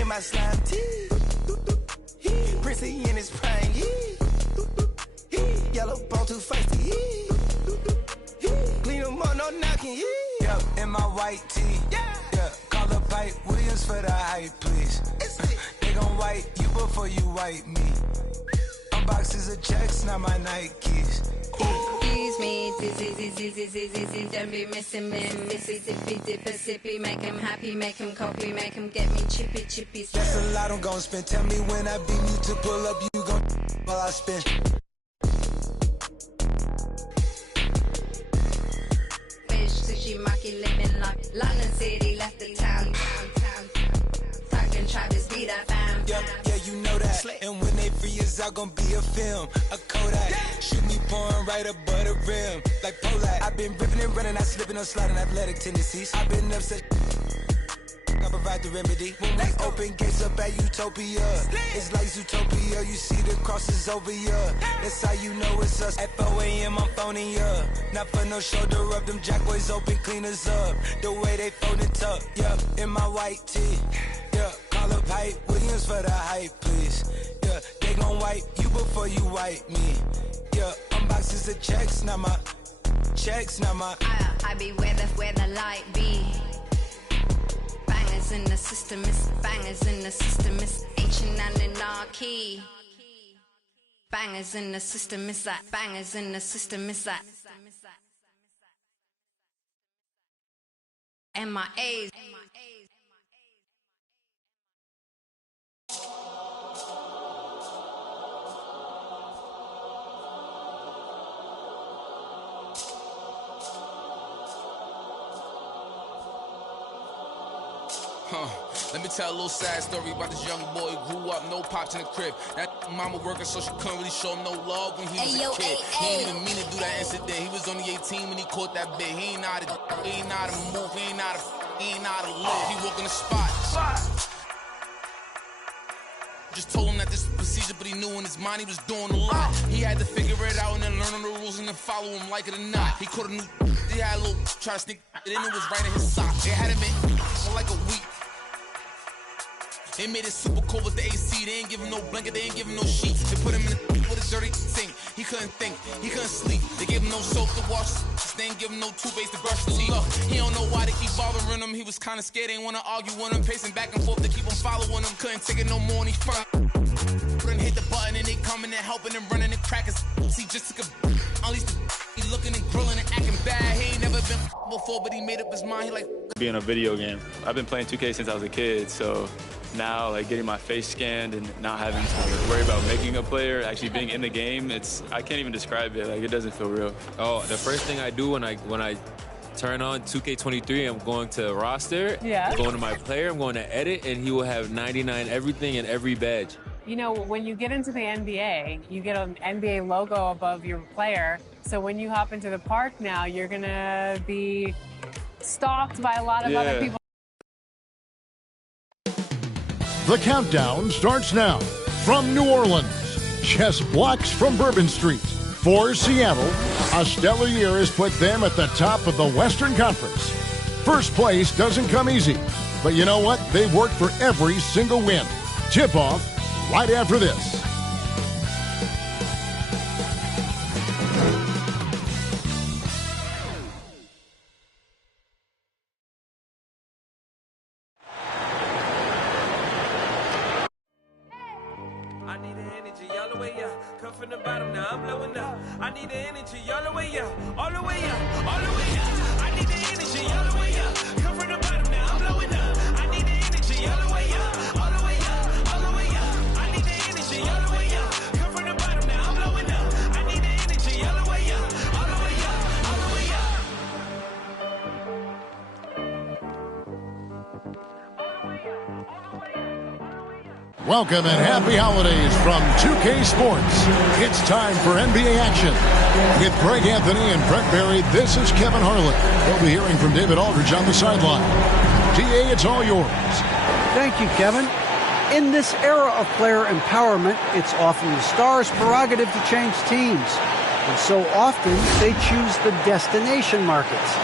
in my slime tee. Prissy in his prime, yellow bone too feisty, clean them up, no knocking, yeah, in my white tee, yeah, call up Pipe Williams for the hype, please. They gon' wipe you before you wipe me. Unboxes of checks, not my Nikes. Excuse me, dizzy, don't be missing me. Missy, dipper, sippy, make him happy, make him copy, make him get me chippy. That's a lot I'm gon' spend. Tell me when I beam you to pull up, you gon' while I spend. Fish, sushi, maki, living like London City, left the town. Talking Travis, be that fam. Yeah, you know that. And when they free us out, gon' be a film, a Kodak. Shoot me pouring right above the rim, like Polak. I've been ripping and running, I slipping on sliding athletic tendencies. I've been upset, I provide the remedy. When we open gates up at Utopia, it's like Zootopia, you see the crosses over ya. That's how you know it's us. At 4 a.m. I'm phoning ya. Not for no shoulder rub, them jack boys open cleaners up. The way they fold it up, yeah, in my white tee. Yeah, call up Hype Williams for the hype, please. Yeah, they gon' wipe you before you wipe me. Yeah, unboxes of checks, not my checks, not my. I be where the light be. Bangers in the system, it's bangers in the system, it's ancient anarchy. Bangers in the system, it's that bangers in the system, it's that. MIAs. Let me tell a little sad story about this young boy who grew up, no pops in the crib. That mama working, so she couldn't really show him no love when he was a kid. He ain't even mean to do that incident. He was only 18 when he caught that bit. He ain't know how to move, he ain't know how to live. He walk in the spot. Just told him that this was procedure, but he knew in his mind he was doing a lot. He had to figure it out and then learn the rules and then follow him like it or not. He caught a new, he had a little, try to sneak it in, it was right in his sock. They had him in for like a week. They made it super cold with the AC. They ain't give him no blanket, they ain't give him no sheets. They put him in with a dirty sink. He couldn't think, he couldn't sleep. They gave him no soap to wash. They ain't give him no toothpaste to brush his teeth. Look, he don't know why they keep bothering him. He was kinda scared, ain't wanna argue with him. Pacing back and forth to keep him following him. Couldn't take it no more and he front. Couldn't hit the button and they coming and helping and running and cracking. He just took a unleashed he looking and grilling and acting bad. He ain't never been before, but he made up his mind. He like being a video game. I've been playing 2K since I was a kid, so now like getting my face scanned and not having to worry about making a player, actually being in the game, I can't even describe it. Like, it doesn't feel real. Oh, the first thing I do when I turn on 2K23, I'm going to roster, I'm going to my player, I'm going to edit, and he will have 99 everything and every badge. You know, when you get into the NBA, you get an NBA logo above your player. So when you hop into the park now, you're going to be stalked by a lot of other people. The countdown starts now. From New Orleans, just blocks from Bourbon Street. For Seattle, a stellar year has put them at the top of the Western Conference. First place doesn't come easy, but you know what? They've worked for every single win. Tip-off right after this. I need the energy all the way up. Come from the bottom, now I'm blowing up. I need the energy all the way up. All the way up, all the way up. I need the energy all the way up. Come from the bottom, now I'm blowing up. I need the energy all the way up. All the way up, all the way up. I need the energy all the way up. Come from the bottom, now I'm blowing up. I need the energy all the way up. All the way up, all the way up. Welcome and happy holidays from 2K Sports. It's time for NBA action. With Greg Anthony and Brent Berry, this is Kevin Harlan. We'll be hearing from David Aldridge on the sideline. DA, it's all yours. Thank you, Kevin. In this era of player empowerment, it's often the stars' prerogative to change teams. And so often, they choose the destination markets.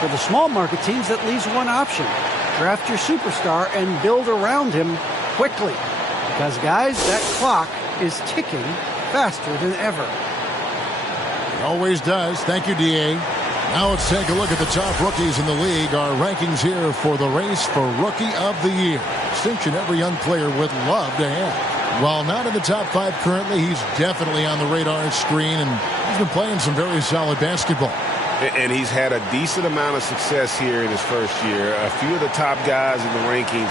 For the small market teams, that leaves one option: Draft your superstar and build around him quickly. Because, guys, that clock is ticking faster than ever. It always does. Thank you, D.A. Now let's take a look at the top rookies in the league. Our rankings here for the race for Rookie of the Year. Distinction every young player would love to have. While not in the top 5 currently, he's definitely on the radar screen, and he's been playing some very solid basketball. And he's had a decent amount of success here in his first year. A few of the top guys in the rankings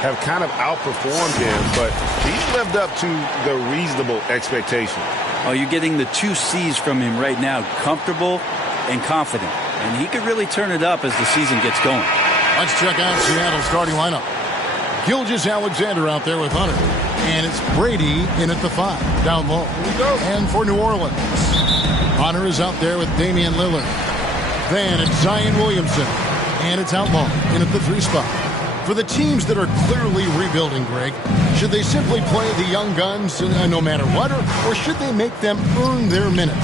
have kind of outperformed him, but he's lived up to the reasonable expectation. Oh, you're getting the 2 C's from him right now, comfortable and confident. And he could really turn it up as the season gets going. Let's check out Seattle's starting lineup. Gilgeous-Alexander out there with Hunter. And it's Brady in at the 5, down low. And for New Orleans, Hunter is out there with Damian Lillard. Then it's Zion Williamson. And it's Outlaw in at the 3 spot. For the teams that are clearly rebuilding, Greg, should they simply play the young guns no matter what, or should they make them earn their minutes?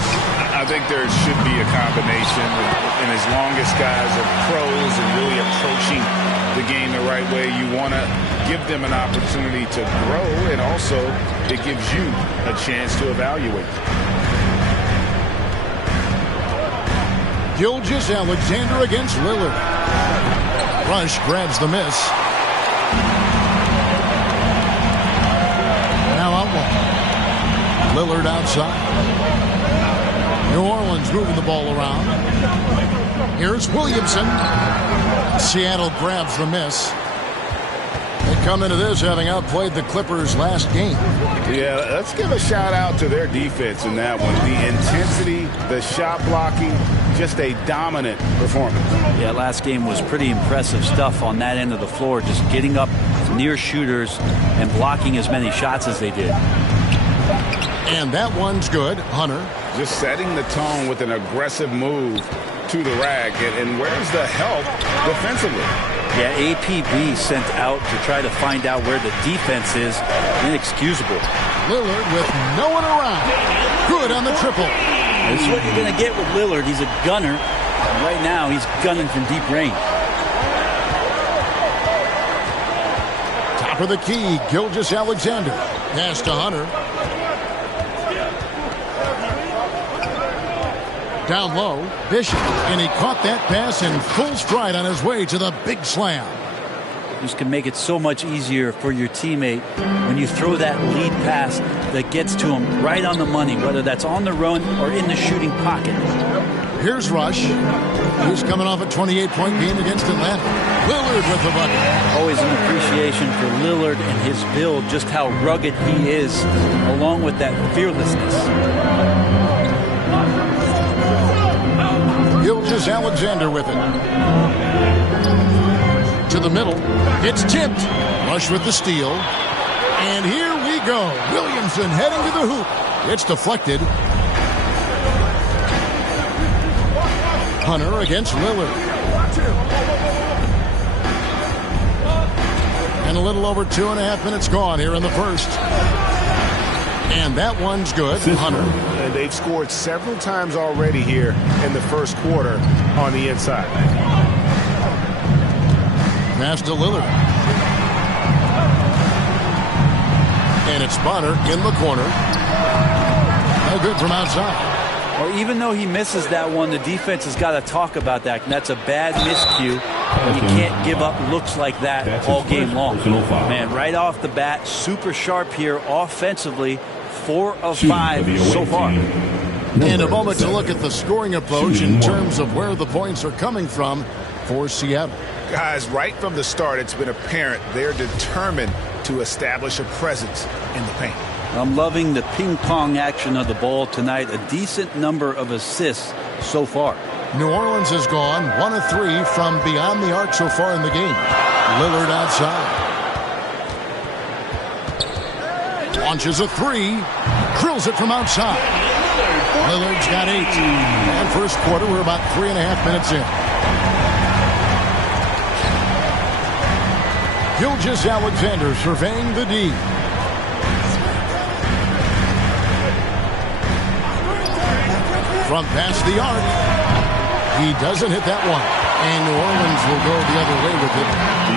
I think there should be a combination, and as long as guys are pros and really approaching the game the right way, you want to give them an opportunity to grow, and also it gives you a chance to evaluate. Gilgeous-Alexander against Lillard. Rush grabs the miss. Now Outlaw. Lillard outside. New Orleans moving the ball around. Here's Williamson. Seattle grabs the miss. They come into this having outplayed the Clippers last game. Yeah, let's give a shout out to their defense in that one. The intensity, the shot blocking, just a dominant performance. Yeah, last game was pretty impressive stuff on that end of the floor, just getting up near shooters and blocking as many shots as they did. And that one's good. Hunter. Just setting the tone with an aggressive move to the rack. And where's the help defensively? Yeah, APB sent out to try to find out where the defense is. Inexcusable. Lillard with no one around. Good on the triple. This is what you're going to get with Lillard. He's a gunner. And right now, he's gunning from deep range. Top of the key, Gilgeous-Alexander. Pass to Hunter. Down low, Bishop, and he caught that pass in full stride on his way to the big slam. This can make it so much easier for your teammate when you throw that lead pass that gets to him right on the money, whether that's on the run or in the shooting pocket. Here's Rush. He's coming off a 28-point game against Atlanta. Lillard with the bucket. Always an appreciation for Lillard and his build, just how rugged he is, along with that fearlessness. Gilgeous-Alexander with it. To the middle. It's tipped. Rush with the steal. And here we go. Williamson heading to the hoop. It's deflected. Hunter against Lillard. And a little over 2.5 minutes gone here in the first. And that one's good. Hunter. And they've scored several times already here in the first quarter on the inside. Pass to Lillard. And it's Bonner in the corner. No good from outside. Well, even though he misses that one, the defense has got to talk about that. And that's a bad miscue. And you can't give up looks like that all game long. Man, right off the bat, super sharp here offensively. 4 of 5 so far. And a moment to look at the scoring approach in terms of where the points are coming from for Seattle. Guys, right from the start, it's been apparent they're determined to establish a presence in the paint. I'm loving the ping-pong action of the ball tonight. A decent number of assists so far. New Orleans has gone 1 of 3 from beyond the arc so far in the game. Lillard outside. Launches a 3. Drills it from outside. Lillard's got 8. And first quarter, we're about 3.5 minutes in. Gilgeous-Alexander surveying the D. From past the arc. He doesn't hit that one. And New Orleans will go the other way with it.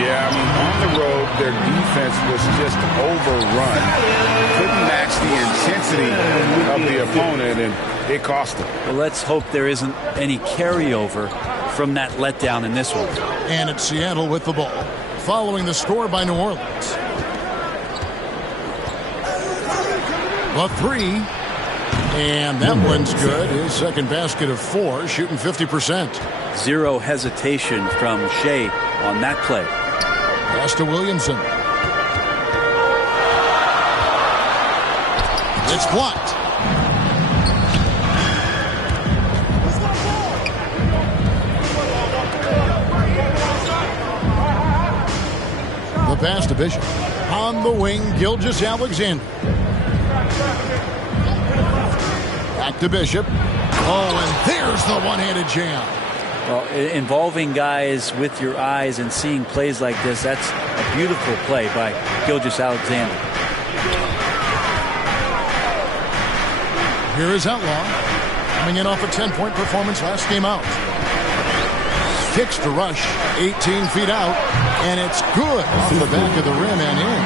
Yeah, I mean, on the road, their defense was just overrun. Couldn't match the intensity of the opponent, and it cost them. Well, let's hope there isn't any carryover from that letdown in this one. And it's Seattle with the ball, following the score by New Orleans. The three, and that one's good. His second basket of 4, shooting 50%. Zero hesitation from Shea on that play. Pass to Williamson. It's blocked. The pass to Bishop. On the wing, Gilgeous-Alexander. Back to Bishop. Oh, and there's the one-handed jam. Well, involving guys with your eyes and seeing plays like this, that's a beautiful play by Gilgeous-Alexander. Here is Outlaw, coming in off a 10-point performance last game out. Kicks to Rush, 18 feet out, and it's good off the back of the rim and in.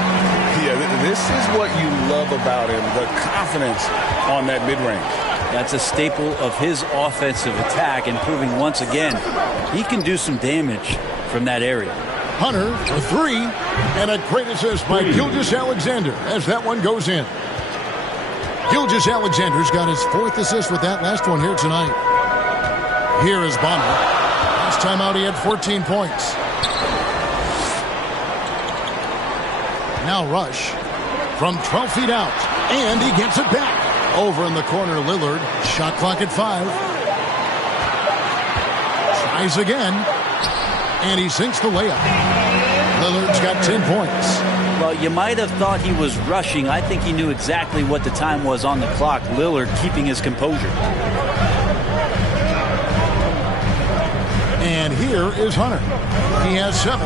Yeah, this is what you love about him, the confidence on that mid-range. That's a staple of his offensive attack, and proving once again he can do some damage from that area. Hunter for 3, and a great assist by Gilgeous-Alexander as that one goes in. Gilgeous-Alexander's got his 4th assist with that last one here tonight. Here is Bonner. Last time out he had 14 points. Now Rush from 12 feet out, and he gets it back. Over in the corner, Lillard. Shot clock at 5. Tries again, and he sinks the layup. Lillard's got 10 points. Well, you might have thought he was rushing. I think he knew exactly what the time was on the clock. Lillard keeping his composure. And here is Hunter. He has 7.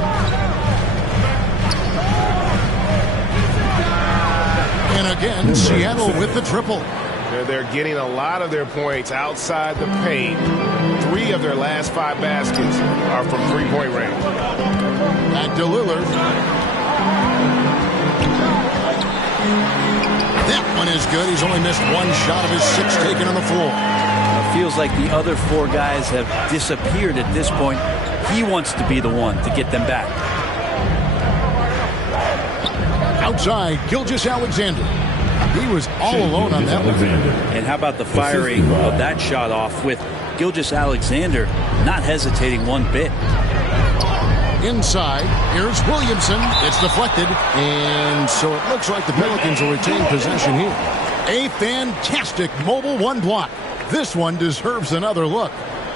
And again, Seattle with the triple. They're getting a lot of their points outside the paint. 3 of their last 5 baskets are from three-point range. Back to Lillard. That one is good. He's only missed 1 shot of his 6 taken on the floor. It feels like the other 4 guys have disappeared at this point. He wants to be the one to get them back. Outside, Gilgeous-Alexander. He was all alone on that one. And how about the firing of that shot off with Gilgeous-Alexander not hesitating one bit. Inside, here's Williamson. It's deflected, and so it looks like the Pelicans will retain possession here. A fantastic mobile 1 block. This one deserves another look.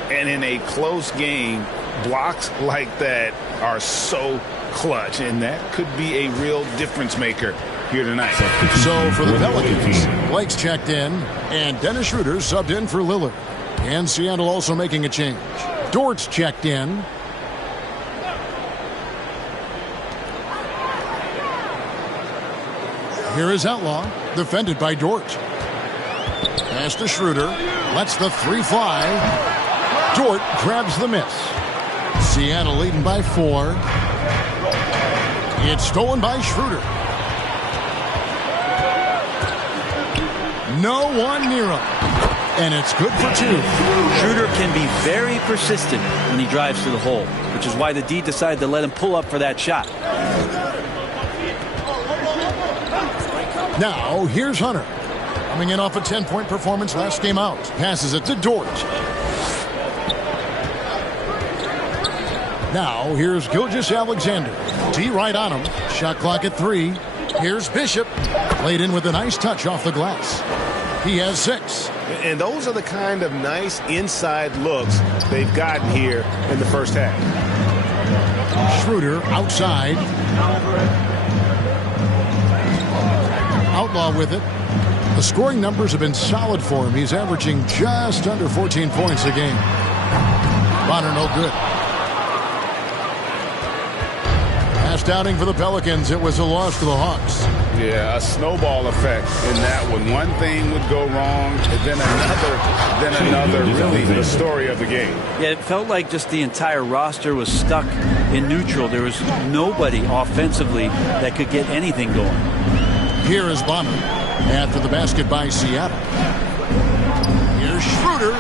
And in a close game, blocks like that are so clutch, and that could be a real difference maker here tonight. So for the Pelicans, Blake's checked in, and Dennis Schroeder subbed in for Lillard. And Seattle also making a change. Dort's checked in. Here is Outlaw, defended by Dort. Pass to Schroeder, lets the 3 fly. Dort grabs the miss. Seattle leading by 4. It's stolen by Schroeder. No one near him. And it's good for 2. Schroeder can be very persistent when he drives to the hole, which is why the D decided to let him pull up for that shot. Now, here's Hunter. Coming in off a 10-point performance last game out. Passes it to Dort. Now, here's Gilgeous-Alexander. D right on him. Shot clock at 3. Here's Bishop. Played in with a nice touch off the glass. He has 6. And those are the kind of nice inside looks they've gotten here in the first half. Schroeder outside. Outlaw with it. The scoring numbers have been solid for him. He's averaging just under 14 points a game. Bonner no good. Pass first outing for the Pelicans. It was a loss to the Hawks. Yeah, a snowball effect in that one. One thing would go wrong, and then another. Really the story of the game. Yeah, it felt like just the entire roster was stuck in neutral. There was nobody offensively that could get anything going. Here is Bonner after the basket by Seattle. Here's Schroeder.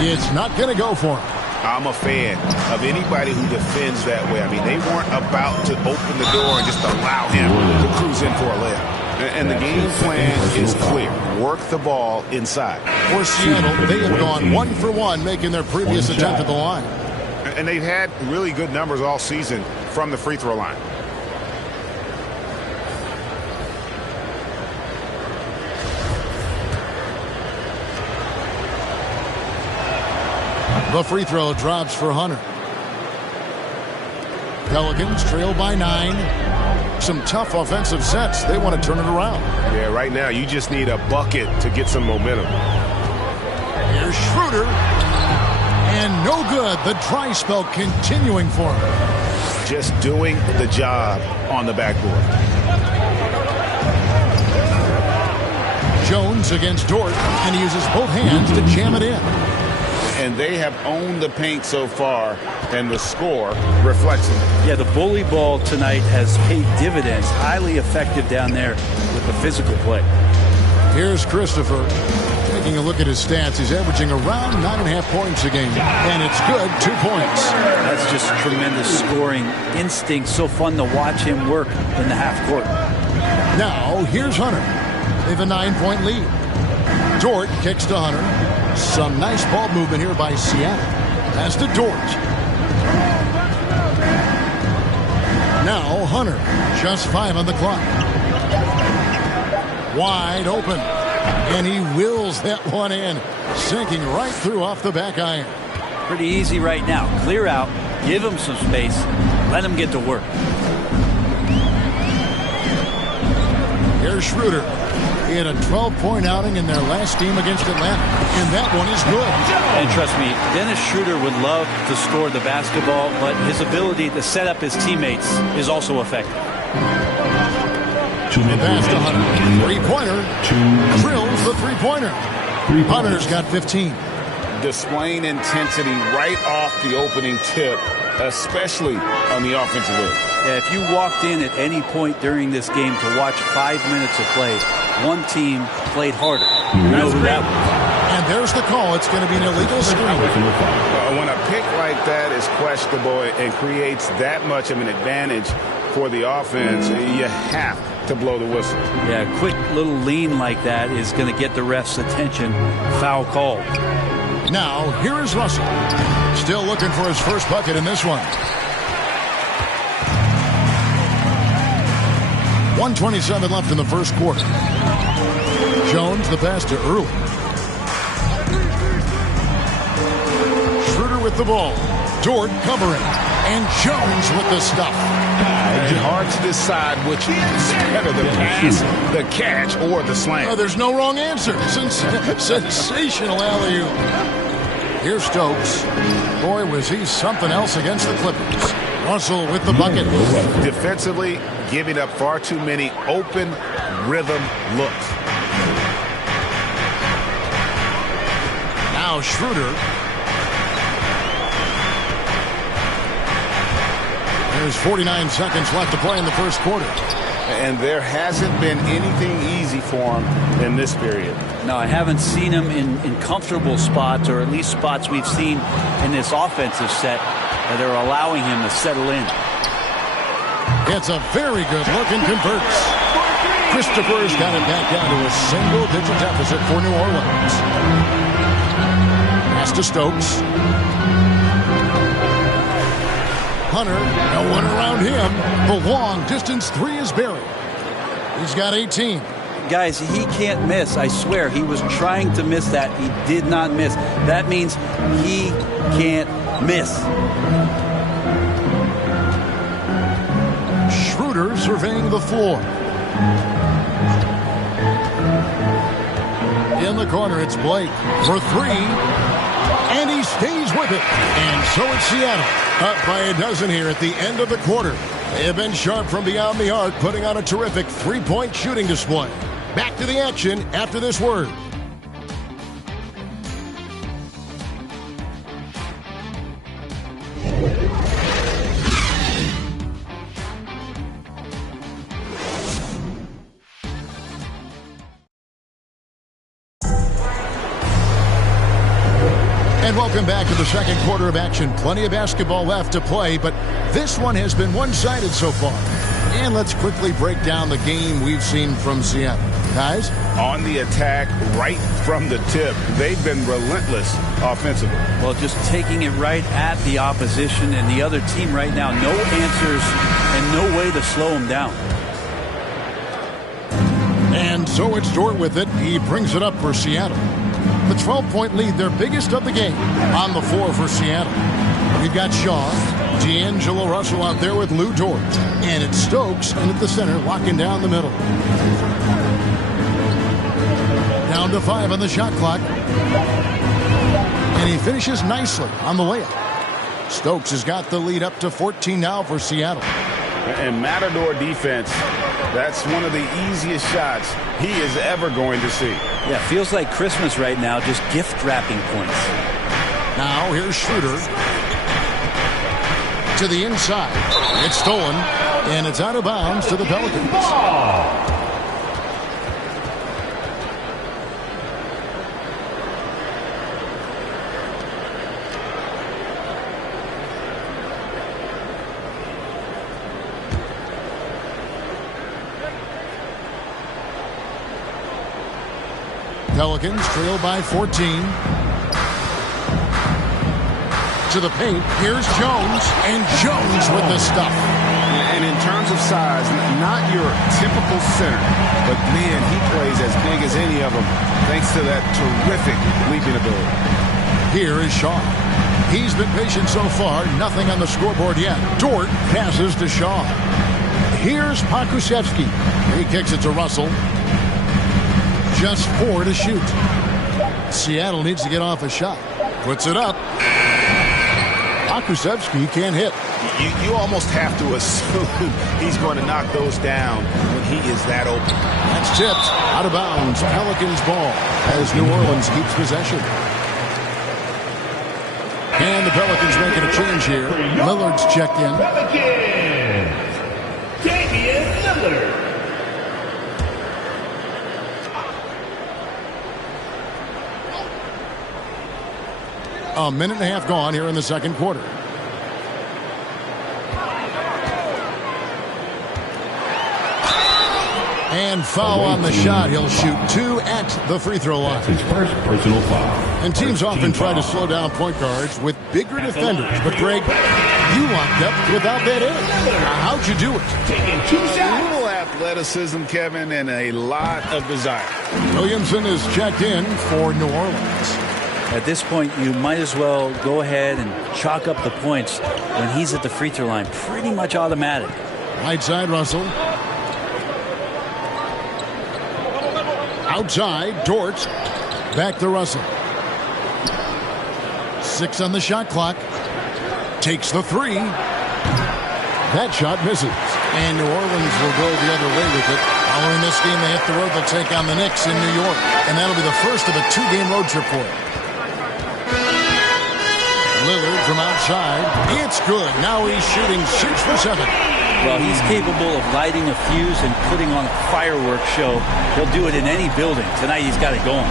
It's not going to go for him. I'm a fan of anybody who defends that way. I mean, they weren't about to open the door and just allow him to cruise in for a layup. And the game plan is clear. Work the ball inside. For Seattle, they have gone 1 for 1, making their previous attempt at the line. And they've had really good numbers all season from the free throw line. The free throw drops for Hunter. Pelicans trail by 9. Some tough offensive sets. They want to turn it around. Yeah, right now you just need a bucket to get some momentum. Here's Schroeder. And no good. The dry spell continuing for him. Just doing the job on the backboard. Jones against Dort, and he uses both hands to jam it in. And they have owned the paint so far, and the score reflects it. Yeah, the bully ball tonight has paid dividends. Highly effective down there with the physical play. Here's Christopher. Taking a look at his stats, he's averaging around 9.5 points a game. And it's good, 2 points. That's just tremendous scoring instinct. So fun to watch him work in the half court. Now, here's Hunter. They have a 9-point lead. Dort kicks to Hunter. Some nice ball movement here by Seattle. Pass to Dort. Now Hunter. Just 5 on the clock. Wide open. And he wills that one in. Sinking right through off the back iron. Pretty easy right now. Clear out. Give him some space. Let him get to work. Here's Schroeder. He had a 12-point outing in their last game against Atlanta, and that one is good. And trust me, Dennis Schroeder would love to score the basketball, but his ability to set up his teammates is also effective. Pass to Hunter. Three-pointer. Drills the three-pointer. Hunter's got 15. Displaying intensity right off the opening tip, especially on the offensive end. Yeah, if you walked in at any point during this game to watch 5 minutes of play, one team played harder. That's great. And there's the call. It's going to be an illegal screen. When a pick like that is questionable and creates that much of an advantage for the offense, you have to blow the whistle. Yeah, a quick little lean like that is going to get the ref's attention. Foul call. Now, here is Russell. Still looking for his first bucket in this one. 1:27 left in the first quarter. Jones the pass to Early. Schroeder with the ball. Dort covering. And Jones with the stuff. It's hard to decide which is better, the pass, the catch, or the slam. Oh, there's no wrong answer. Sensational alley-oop. Here's Stokes. Boy, was he something else against the Clippers. Russell with the bucket. Defensively, giving up far too many open rhythm looks. Now Schroeder. There's 49 seconds left to play in the first quarter. And there hasn't been anything easy for him in this period. No, I haven't seen him in comfortable spots, or at least spots we've seen in this offensive set that are allowing him to settle in. It's a very good look and converts. Christopher's got it back down to a single-digit deficit for New Orleans. Pass to Stokes. Hunter, no one around him. The long-distance three is buried. He's got 18. Guys, he can't miss. I swear, he was trying to miss that. He did not miss. That means he can't miss. Schroeder surveying the floor. In the corner, it's Blake for three. and he stays with it. And so it's Seattle, up by a dozen here at the end of the quarter. They have been sharp from beyond the arc, putting on a terrific three-point shooting display. Back to the action after this word. And welcome back to the second quarter of action. Plenty of basketball left to play, but this one has been one-sided so far. And let's quickly break down the game we've seen from Seattle. Guys? On the attack right from the tip. They've been relentless offensively. Well, just taking it right at the opposition and the other team right now. No answers and no way to slow them down. And so it's Dort with it. He brings it up for Seattle. The 12-point lead, their biggest of the game, on the floor for Seattle. We've got Shaw, D'Angelo Russell out there with Lou Dort. And it's Stokes in at the center, locking down the middle. Down to 5 on the shot clock. And he finishes nicely on the layup. Stokes has got the lead up to 14 now for Seattle. And Matador defense, that's one of the easiest shots he is ever going to see. Yeah, feels like Christmas right now, just gift wrapping points. Now here's Schroeder. To the inside. It's stolen, and it's out of bounds to the Pelicans. Pelicans trail by 14. To the paint. Here's Jones, and Jones with the stuff. And in terms of size, not your typical center, but man, he plays as big as any of them thanks to that terrific leaping ability. Here is Shaw. He's been patient so far, nothing on the scoreboard yet. Dort passes to Shaw. Here's Pokusevski. He kicks it to Russell. Just 4 to shoot. Seattle needs to get off a shot. Puts it up. Pokusevski can't hit. You almost have to assume he's going to knock those down when he is that open. That's tipped. Out of bounds. Pelicans ball as New Orleans keeps possession. And the Pelicans making a change here. Lillard's checked in. Damian Lillard. A minute and a half gone here in the second quarter. And foul on the shot. He'll shoot 2 at the free throw line. His first personal foul. And teams often try to slow down point guards with bigger defenders. But Greg, you locked up without that edge. How'd you do it? Taking 2 shots. A little athleticism, Kevin, and a lot of desire. Williamson is checked in for New Orleans. At this point, you might as well go ahead and chalk up the points when he's at the free throw line. Pretty much automatic. Right side, Russell. Outside, Dort. Back to Russell. 6 on the shot clock. Takes the 3. That shot misses. And New Orleans will go the other way with it. Following this game, they hit the road. They'll take on the Knicks in New York. And that'll be the first of a 2-game road trip for them. Lillard from outside. It's good. Now he's shooting 6 for 7. Well, he's capable of lighting a fuse and putting on a fireworks show. He'll do it in any building. Tonight he's got it going.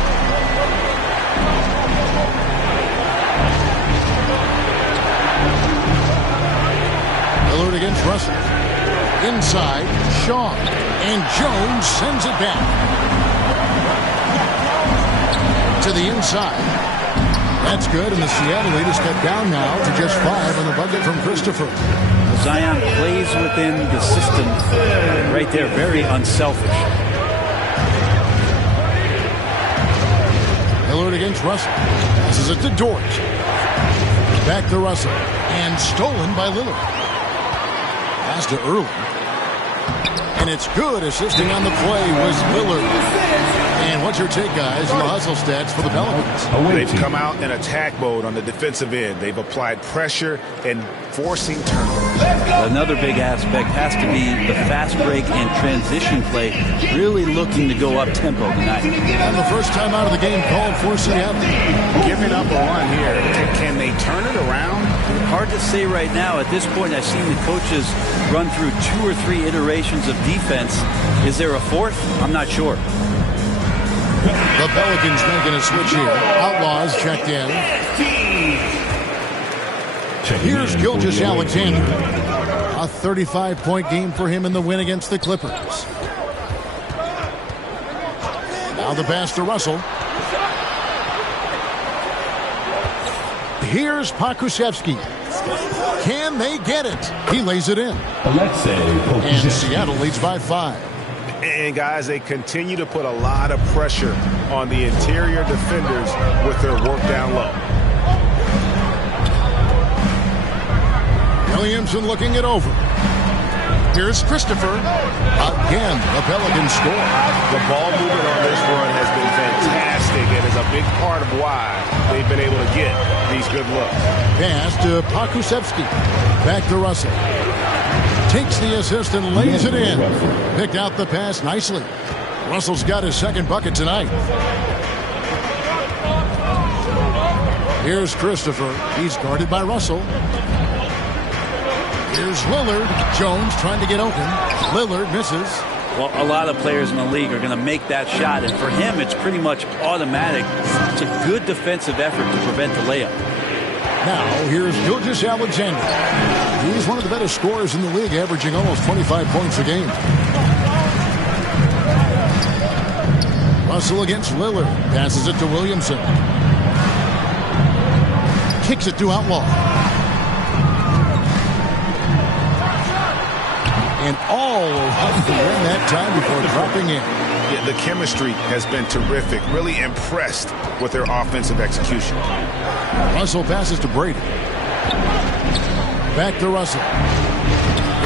Lillard against Russell. Inside, Shaw. And Jones sends it back. To the inside. That's good, and the Seattle lead is cut down now to just 5 on the bucket from Christopher. Zion plays within the system right there, very unselfish. Lillard against Russell. Passes it to Dort. Back to Russell. And stolen by Lillard. Pass to Early. And And it's good. Assisting on the play was Lillard. And what's your take, guys, on the hustle stats for the Pelicans? They've come out in attack mode on the defensive end. They've applied pressure and forcing turnovers. Another big aspect has to be the fast break and transition play, really looking to go up tempo tonight. And the first time out of the game called for Seattle. Giving up a run here. Can they turn it around? Hard to say right now. At this point, I've seen the coaches run through 2 or 3 iterations of defense. Is there a fourth? I'm not sure. The Pelicans making a switch here. Outlaws checked in. Here's Gilgeous Alexander. A 35-point game for him in the win against the Clippers. Now the pass to Russell. Here's Pokusevski. Can they get it? He lays it in. And Seattle leads by 5. And, guys, they continue to put a lot of pressure on the interior defenders with their work down low. Williamson looking it over. Here's Christopher. Again, the Pelicans score. The ball movement on this run has been fantastic and is a big part of why they've been able to get these good looks. Pass to Pokusevski. Back to Russell. Takes the assist and lays it in. Picked out the pass nicely. Russell's got his second bucket tonight. Here's Christopher. He's guarded by Russell. Here's Lillard. Jones trying to get open. Lillard misses. Well, a lot of players in the league are going to make that shot, and for him, it's pretty much automatic. It's a good defensive effort to prevent the layup. Now, here's Gilgeous Alexander. He's one of the better scorers in the league, averaging almost 25 points a game. Russell against Lillard. Passes it to Williamson. Kicks it to Outlaw. And all of them that time before dropping in. Yeah, the chemistry has been terrific. Really impressed with their offensive execution. Russell passes to Brady. Back to Russell.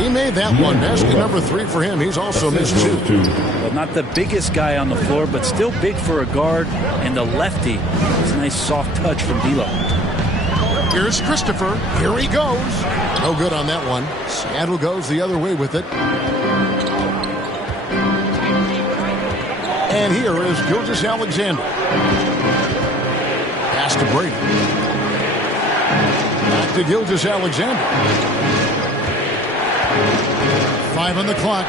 He made that one. Basket number 3 for him. He's also missed 2. Well, not the biggest guy on the floor, but still big for a guard and a lefty. It's a nice soft touch from D'Lo. Here's Christopher. Here he goes. No good on that one. Seattle goes the other way with it. And here is Gilgeous Alexander. Pass to Brady. Back to Gilgeous Alexander. 5 on the clock.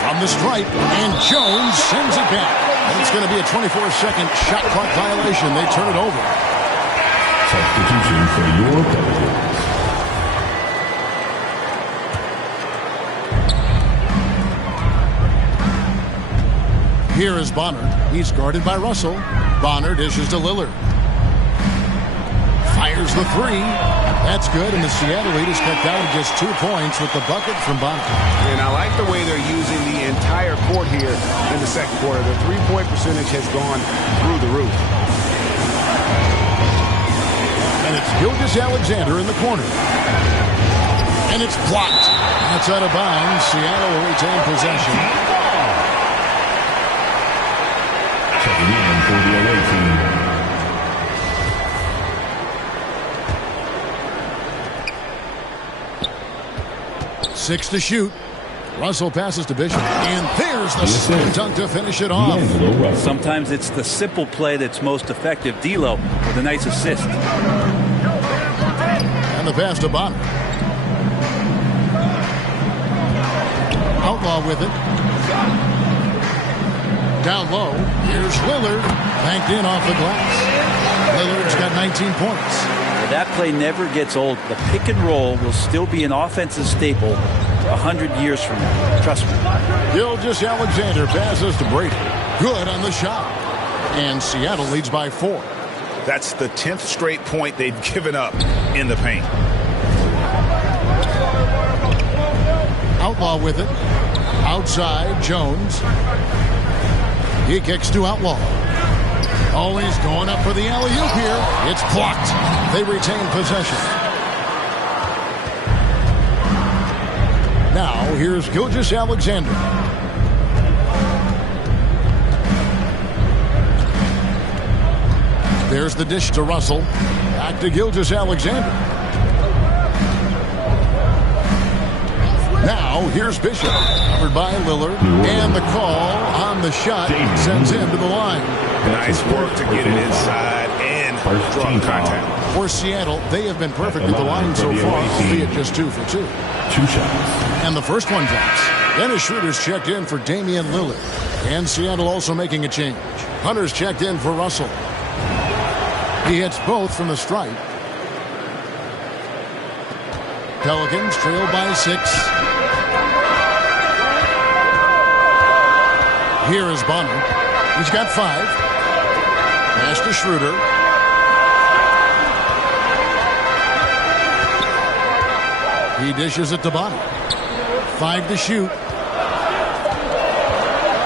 From the stripe, and Jones sends it back. And it's going to be a 24-second shot clock violation. They turn it over. Substitution for your Pelicans. Here is Bonner. He's guarded by Russell. Bonner dishes to Lillard. Fires the 3. That's good, and the Seattle lead is cut down to just 2 points with the bucket from Bonner. And I like the way they're using the entire court here in the second quarter. The three-point percentage has gone through the roof. And it's Gilgeous Alexander in the corner. And it's blocked. That's out of bounds. Seattle will retain possession. Checking in for the away team. 6 to shoot. Russell passes to Bishop. And there's the slam dunk to finish it off. Sometimes it's the simple play that's most effective. D'Lo with a nice assist. And the pass to Bonner. Outlaw with it. Down low. Here's Lillard. Banked in off the glass. Lillard's got 19 points. That play never gets old. The pick and roll will still be an offensive staple 100 years from now. Trust me. Gilgeous Alexander passes to Brady. Good on the shot. And Seattle leads by 4. That's the 10th straight point they've given up in the paint. Outlaw with it. Outside, Jones. He kicks to Outlaw. Oh, he's going up for the alley-oop here. It's blocked. They retain possession. Now, here's Gilgeous-Alexander. There's the dish to Russell. Back to Gilgeous-Alexander. Now, here's Bishop. Covered by Lillard. And the call on the shot sends him to the line. Nice work to get it inside and draw contact. For Seattle, they have been perfect at the line so far, albeit just 2 for 2. 2 shots. And the first one drops. Dennis Schroeder's checked in for Damian Lillard. And Seattle also making a change. Hunter's checked in for Russell. He hits both from the stripe. Pelicans trail by 6. Here is Bonner. He's got 5. Pass to Schroeder. He dishes it to Bonner. 5 to shoot.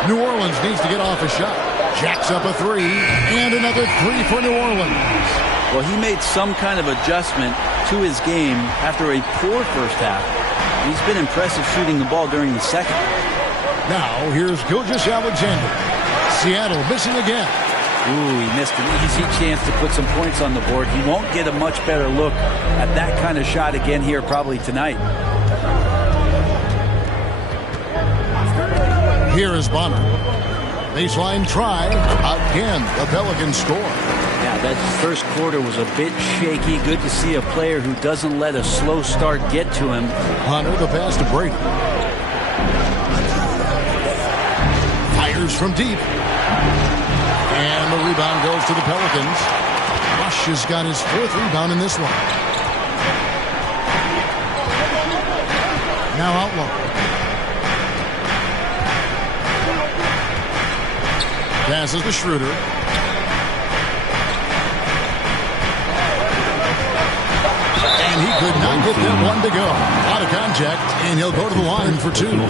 New Orleans needs to get off a shot. Jacks up a 3, and another 3 for New Orleans. Well, he made some kind of adjustment to his game after a poor first half. He's been impressive shooting the ball during the second. Now, here's Gilgeous-Alexander. Seattle missing again. Ooh, he missed an easy chance to put some points on the board. He won't get a much better look at that kind of shot again here probably tonight. Here is Bonner. Baseline try. Again, the Pelicans score. Yeah, that first quarter was a bit shaky. Good to see a player who doesn't let a slow start get to him. Hunter, the pass to Brady. Fires from deep. And the rebound goes to the Pelicans. Rush has got his 4th rebound in this one. Now Outlaw. Passes to Schroeder. And he could not get that one to go. Out of contact, and he'll go to the line for 2.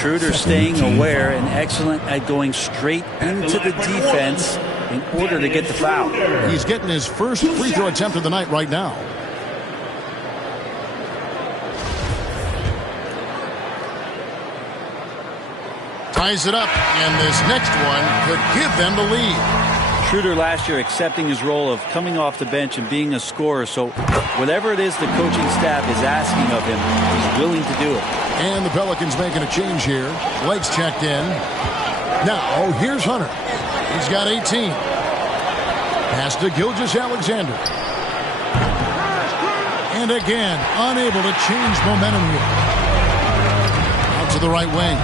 Schroeder staying aware and excellent at going straight into the defense in order to get the foul. He's getting his first free throw attempt of the night right now. Ties it up, and this next one could give them the lead. Schroeder last year accepting his role of coming off the bench and being a scorer, so whatever it is the coaching staff is asking of him, he's willing to do it. And the Pelicans making a change here. Blake's checked in. Now, here's Hunter. He's got 18. Pass to Gilgeous-Alexander. And again, unable to change momentum here. Out to the right wing.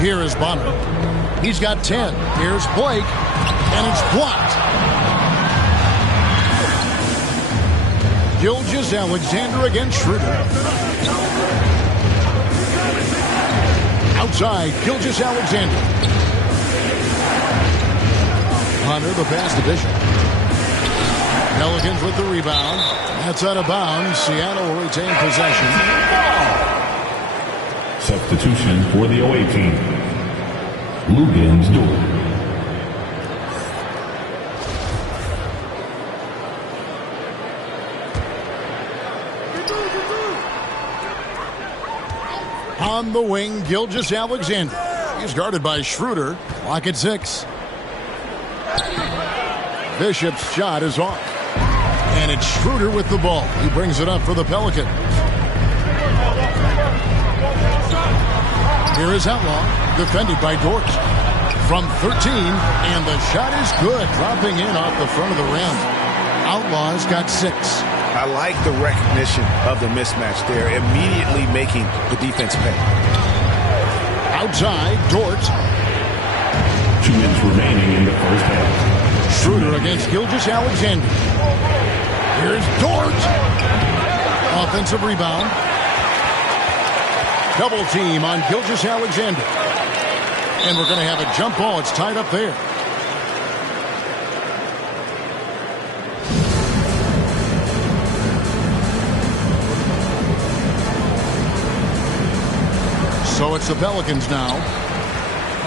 Here is Bonner. He's got 10. Here's Blake. And it's blocked. Gilgeous-Alexander against Schroeder. Outside, Gilgeous-Alexander. Hunter, the pass to Bishop. Pelicans with the rebound. That's out of bounds. Seattle will retain possession. Substitution for the away team. Lugens Dort. On the wing, Gilgeous-Alexander. He's guarded by Schroeder. Clock at 6. Bishop's shot is off. And it's Schroeder with the ball. He brings it up for the Pelicans. Here is Outlaw, defended by Dort. From 13, and the shot is good, dropping in off the front of the rim. Outlaw's got 6. I like the recognition of the mismatch there, immediately making the defense pay. Outside, Dort. 2 minutes remaining in the first half. Schroeder against Gilgeous-Alexander. Here's Dort. Offensive rebound. Double team on Gilgeous-Alexander. And we're going to have a jump ball. It's tied up there. So it's the Pelicans now.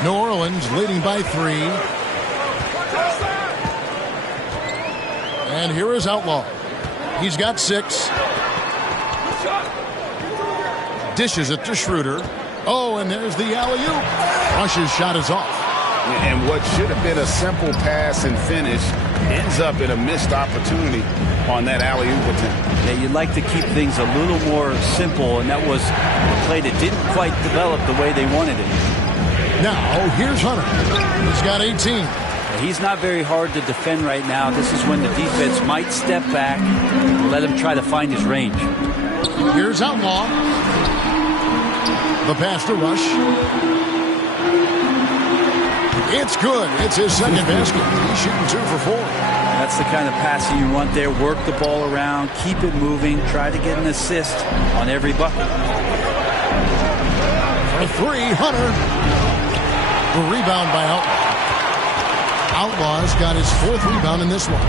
New Orleans leading by 3. And here is Outlaw. He's got 6. Dishes it to Schroeder. Oh, and there's the alley-oop. Rush's shot is off. And what should have been a simple pass and finish ends up in a missed opportunity on that alley-oop attempt. Yeah, you'd like to keep things a little more simple, and that was a play that didn't quite develop the way they wanted it. Now, here's Hunter. He's got 18. He's not very hard to defend right now. This is when the defense might step back and let him try to find his range. Here's Outlaw. The pass to Rush. It's good. It's his second basket. He's shooting 2 for 4. That's the kind of passing you want there. Work the ball around, keep it moving, try to get an assist on every bucket. For 3, Hunter. The rebound by Outlaw. Outlaw's got his 4th rebound in this one.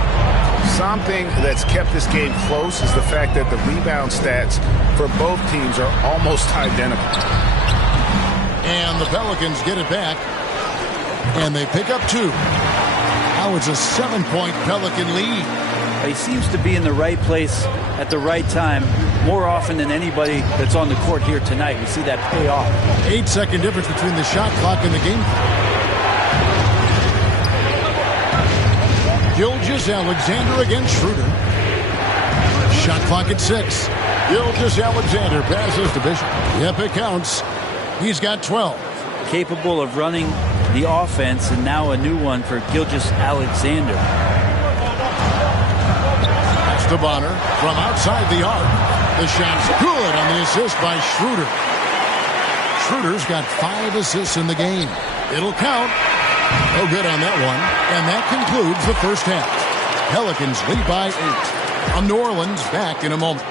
Something that's kept this game close is the fact that the rebound stats for both teams are almost identical. And the Pelicans get it back. And they pick up 2. Now it's a 7-point Pelican lead. He seems to be in the right place at the right time more often than anybody that's on the court here tonight. We see that pay off. 8-second difference between the shot clock and the game clock. Gilgeous-Alexander against Schroeder. Shot clock at 6. Gilgeous-Alexander passes to Bishop. Yep, it counts. He's got 12. Capable of running the offense, and now a new one for Gilgeous-Alexander. That's to Bonner from outside the arc. The shot's good on the assist by Schroeder. Schroeder's got 5 assists in the game. It'll count. No good on that one. And that concludes the first half. Pelicans lead by 8. New Orleans back in a moment.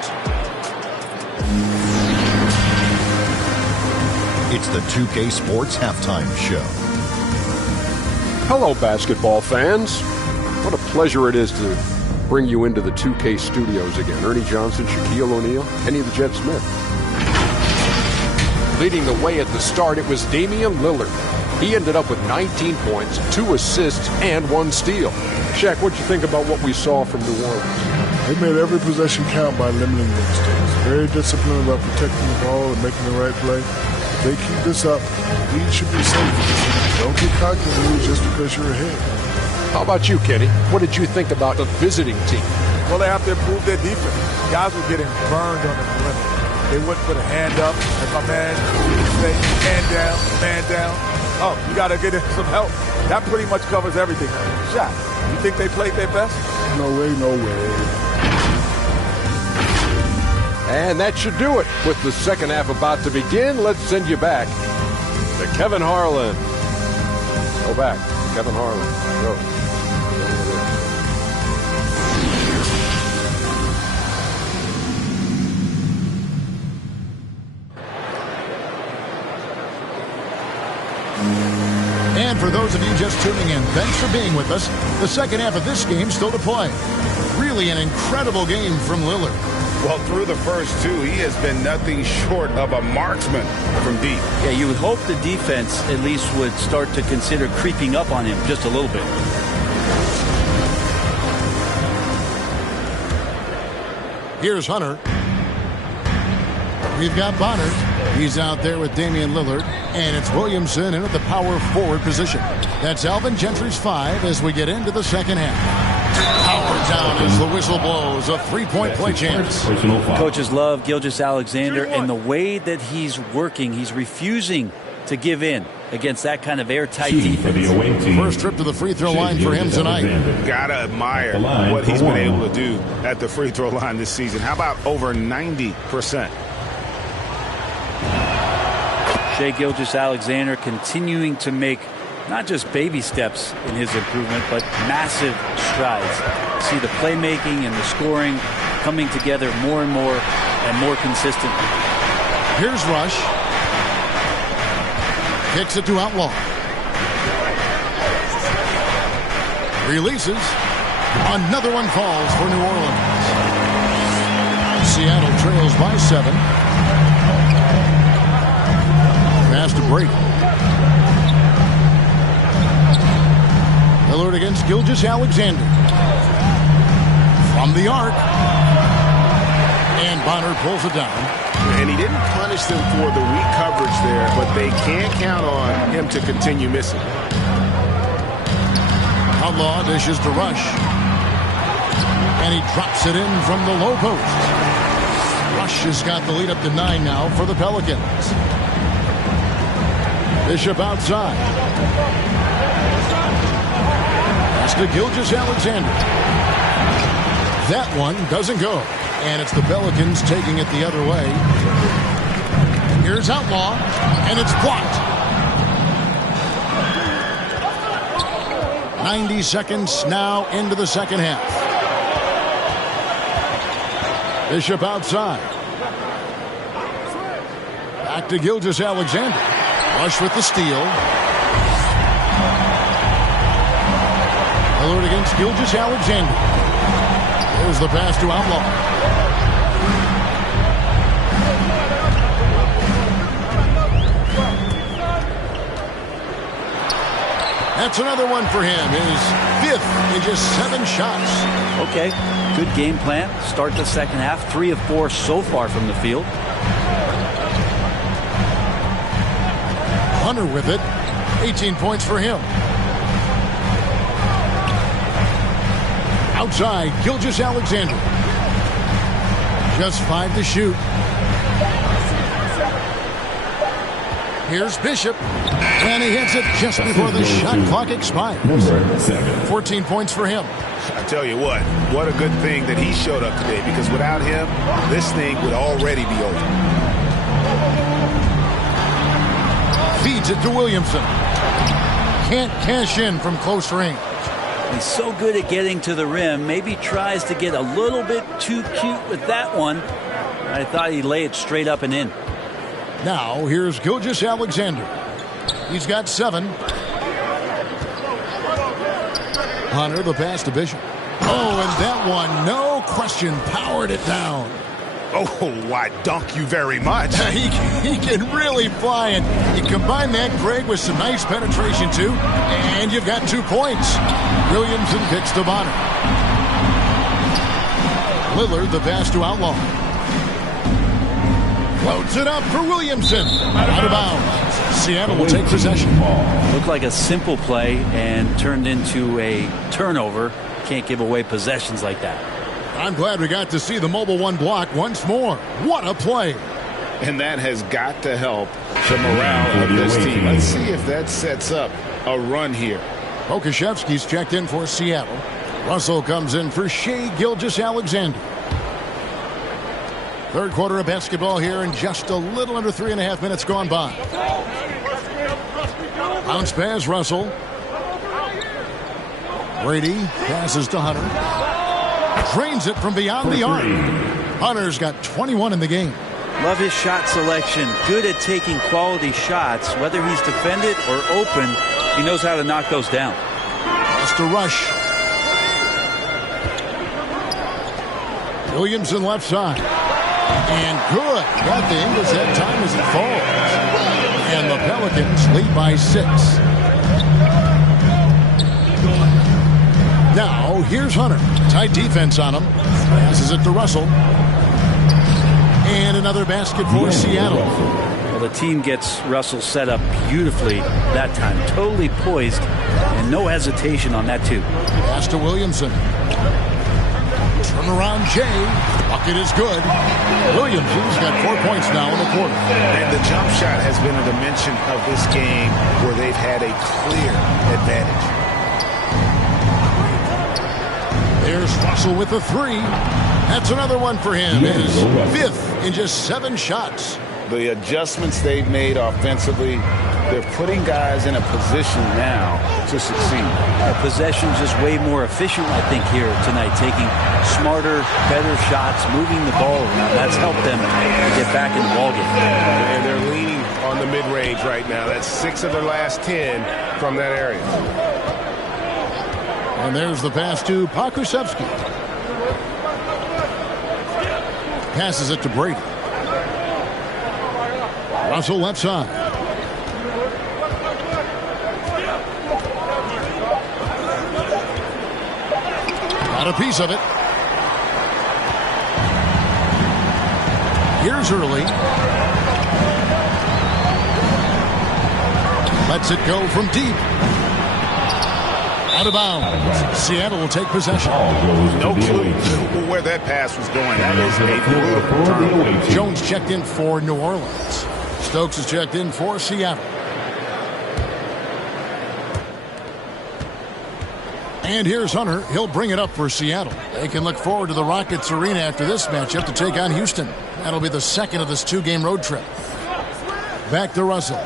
It's the 2K Sports Halftime Show. Hello, basketball fans. What a pleasure it is to bring you into the 2K studios again. Ernie Johnson, Shaquille O'Neal, Kenny the Jet Smith. Leading the way at the start, it was Damian Lillard. He ended up with 19 points, 2 assists, and 1 steal. Shaq, what'd you think about what we saw from New Orleans? They made every possession count by limiting their mistakes. Very disciplined about protecting the ball and making the right play. If they keep this up, we should be safe. Don't get cocky and lose just because you're ahead. How about you, Kenny? What did you think about the visiting team? Well, they have to improve their defense. Guys were getting burned on the perimeter. They wouldn't put a hand up. Like my man would say, man down. Oh, you got to get him some help. That pretty much covers everything. Shaq, you think they played their best? No way, no way. And that should do it. With the second half about to begin, let's send you back to Kevin Harlan. Go back. Kevin Harlan. Go. And for those of you just tuning in, thanks for being with us. The second half of this game still to play. Really an incredible game from Lillard. Well, through the first 2, he has been nothing short of a marksman from deep. Yeah, you would hope the defense at least would start to consider creeping up on him just a little bit. Here's Hunter. We've got Bonner. He's out there with Damian Lillard. And it's Williamson in at the power forward position. That's Alvin Gentry's 5 as we get into the second half. Power down as the whistle blows. A 3-point play chance. Coaches love Gilgeous-Alexander, and the way that he's working, he's refusing to give in against that kind of airtight defense. First trip to the free throw line for him tonight. Gotta admire what he's been able to do at the free throw line this season. How about over 90%? Shai Gilgeous-Alexander continuing to make not just baby steps in his improvement, but massive strides. See the playmaking and the scoring coming together more and more consistently. Here's Rush. Kicks it to Outlaw. Releases. Another one falls for New Orleans. Seattle trails by 7. Pass to Brady. Lillard against Gilgeous-Alexander. From the arc. And Bonner pulls it down. And he didn't punish them for the weak coverage there, but they can't count on him to continue missing. Outlaw dishes to Rush. And he drops it in from the low post. Rush has got the lead up to 9 now for the Pelicans. Bishop outside. Pass to Gilgeous-Alexander. That one doesn't go. And it's the Pelicans taking it the other way. Here's Outlaw, and it's blocked. 90 seconds now into the second half. Bishop outside. Back to Gilgeous-Alexander. Rush with the steal. Lillard against Gilgeous-Alexander. There's the pass to Outlaw. That's another one for him. His 5th in just 7 shots. Okay, good game plan. Start the second half. 3 of 4 so far from the field. Hunter with it. 18 points for him. Outside, Gilgeous-Alexander. Just 5 to shoot. Here's Bishop. And he hits it just before the shot clock expires. 14 points for him. I tell you what a good thing that he showed up today, because without him, this thing would already be over. Feeds it to Williamson. Can't cash in from close range. He's so good at getting to the rim. Maybe tries to get a little bit too cute with that one. I thought he'd lay it straight up and in. Now, here's Gilgeous-Alexander. He's got 7. Hunter, the pass to Bishop. Oh, and that one, no question, powered it down. Oh, why, dunk you very much. He can really fly, and you combine that, Greg, with some nice penetration, too, and you've got 2 points. Williamson kicks to Bonner. Lillard, the pass to Outlaw. Floats it up for Williamson. Out of bounds. Seattle will take possession. Looked like a simple play and turned into a turnover. Can't give away possessions like that. I'm glad we got to see the mobile 1 block once more. What a play. And that has got to help the morale of this team. Let's see if that sets up a run here. Okashevsky's checked in for Seattle. Russell comes in for Shai Gilgeous-Alexander. Third quarter of basketball here, and just a little under 3.5 minutes gone by. Bounce pass, Russell. Brady passes to Hunter. Drains it from beyond the arc. Hunter's got 21 in the game. Love his shot selection. Good at taking quality shots. Whether he's defended or open, he knows how to knock those down. That's to Rush. Williamson left side. And good. Got the Ingles that time as it falls. And the Pelicans lead by 6. Now, here's Hunter. Tight defense on him. Passes it to Russell. And another basket for Seattle. Well, the team gets Russell set up beautifully that time. Totally poised and no hesitation on that, too. Pass to Williamson. Turnaround Jay. Bucket is good. Williamson's got 4 points now in the quarter. And the jump shot has been a dimension of this game where they've had a clear advantage. There's Russell with the 3. That's another one for him. His 5th in just 7 shots. The adjustments they've made offensively, they're putting guys in a position now to succeed. Possession's just way more efficient, I think, here tonight. Taking smarter, better shots, moving the ball around. That's helped them to get back in the ballgame. And they're leaning on the mid-range right now. That's 6 of their last 10 from that area. And there's the pass to Pokusevski. Passes it to Brady. Russell left side. Got a piece of it. Here's Early. Lets it go from deep. Out of bounds. Seattle will take possession. No clue where that pass was going. That is a brutal turnover. Jones checked in for New Orleans. Stokes is checked in for Seattle. And here's Hunter. He'll bring it up for Seattle. They can look forward to the Rockets Arena after this matchup to take on Houston. That'll be the second of this two-game road trip. Back to Russell.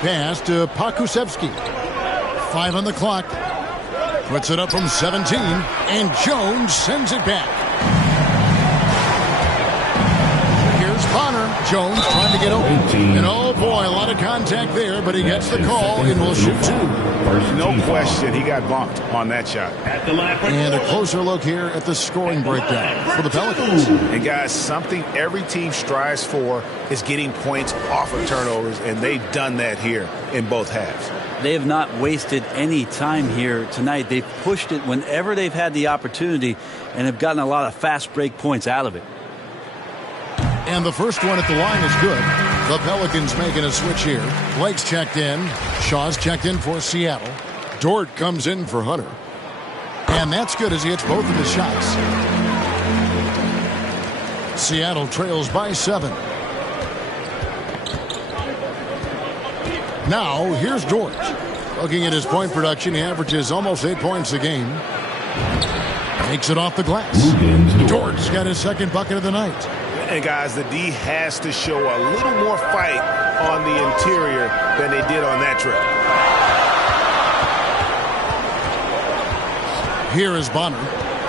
Pass to Pakusevsky. 5 on the clock. Puts it up from 17, and Jones sends it back. Here's Bonner. Jones trying to get open. And oh boy, a lot of contact there, but he gets the call and will shoot 2. No question, he got bumped on that shot. And a closer look here at the scoring breakdown for the Pelicans. And guys, something every team strives for is getting points off of turnovers, and they've done that here in both halves. They have not wasted any time here tonight. They've pushed it whenever they've had the opportunity and have gotten a lot of fast break points out of it. And the first one at the line is good. The Pelicans making a switch here. Blake's checked in. Shaw's checked in for Seattle. Dort comes in for Hunter. And that's good as he hits both of his shots. Seattle trails by 7. Now, here's George. Looking at his point production, he averages almost 8 points a game. Takes it off the glass. George's got his second bucket of the night. And guys, the D has to show a little more fight on the interior than they did on that trip. Here is Bonner.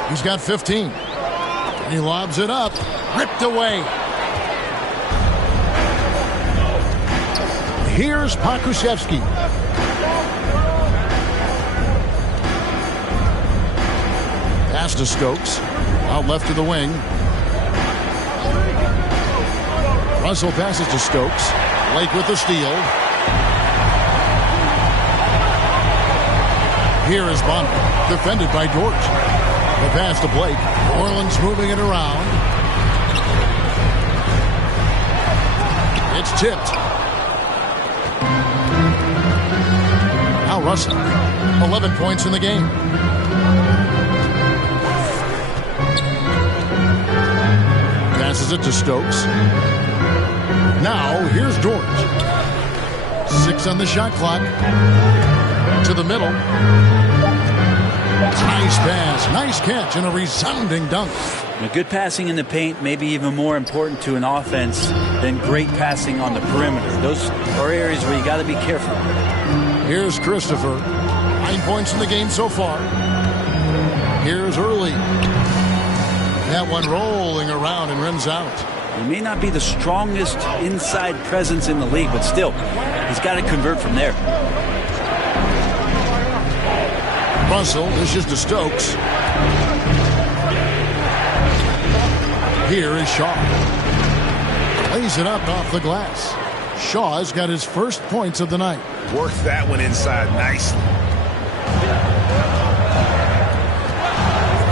He's got 15. And he lobs it up. Ripped away. Here's Pakusevsky. Pass to Stokes. Out left to the wing. Russell passes to Stokes. Blake with the steal. Here is Bonner, defended by George. The pass to Blake. Orland's moving it around. It's tipped. Now Russell, 11 points in the game. Passes it to Stokes. Now, here's George. 6 on the shot clock. To the middle. Nice pass, nice catch, and a resounding dunk. Good passing in the paint may be even more important to an offense than great passing on the perimeter. Those are areas where you got to be careful. Here's Christopher. 9 points in the game so far. Here's Early. That one rolling around and rims out. He may not be the strongest inside presence in the league, but still, he's got to convert from there. Russell dishes to Stokes. Here is Shaw. Lays it up off the glass. Shaw's got his first points of the night. Worked that one inside nicely.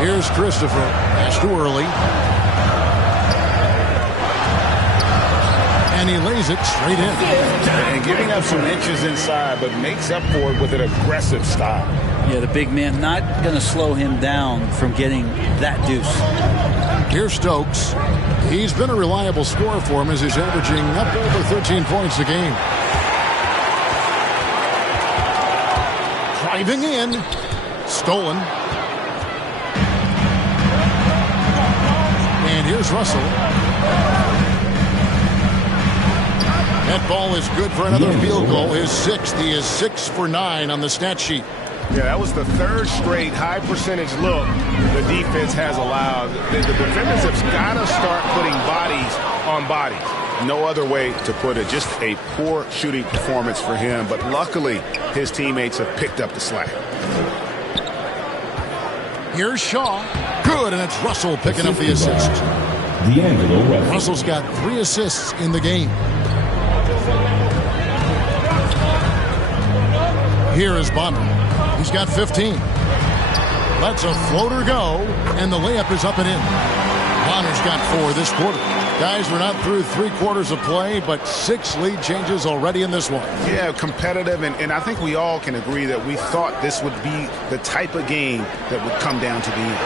Here's Christopher. Pass too early. And he lays it straight in. And giving up some inches inside, but makes up for it with an aggressive style. Yeah, the big man not going to slow him down from getting that deuce. Here's Stokes. He's been a reliable scorer for him as he's averaging up over 13 points a game. Driving in. Stolen. And here's Russell. That ball is good for another field goal. His 6th. He is 6 for 9 on the stat sheet. Yeah, that was the third straight high percentage look the defense has allowed. The defenders have got to start putting bodies on bodies. No other way to put it. Just a poor shooting performance for him. But luckily, his teammates have picked up the slack. Here's Shaw. Good, and it's Russell picking up the assist. Russell's got 3 assists in the game. Here is Bonner. He's got 15. lets a floater go, and the layup is up and in. Bonner's got 4 this quarter. Guys, we're not through 3 quarters of play, but 6 lead changes already in this one. Yeah, competitive, and I think we all can agree that we thought this would be the type of game that would come down to the end.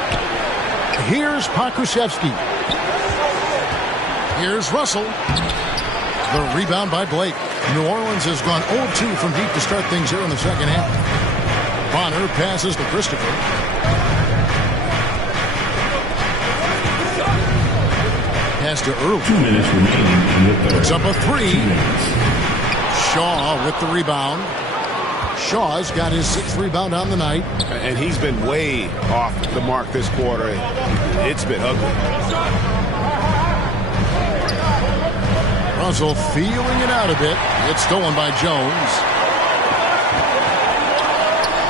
Here's Pokusevski. Here's Russell. The rebound by Blake. New Orleans has gone 0-2 from deep to start things here in the second half. Bonner passes to Christopher. Pass to Earl. 2 minutes remaining in the third. Puts up a 3. Shaw with the rebound. Shaw's got his 6th rebound on the night. And he's been way off the mark this quarter. It's been ugly. Russell feeling it out a bit. It's stolen by Jones.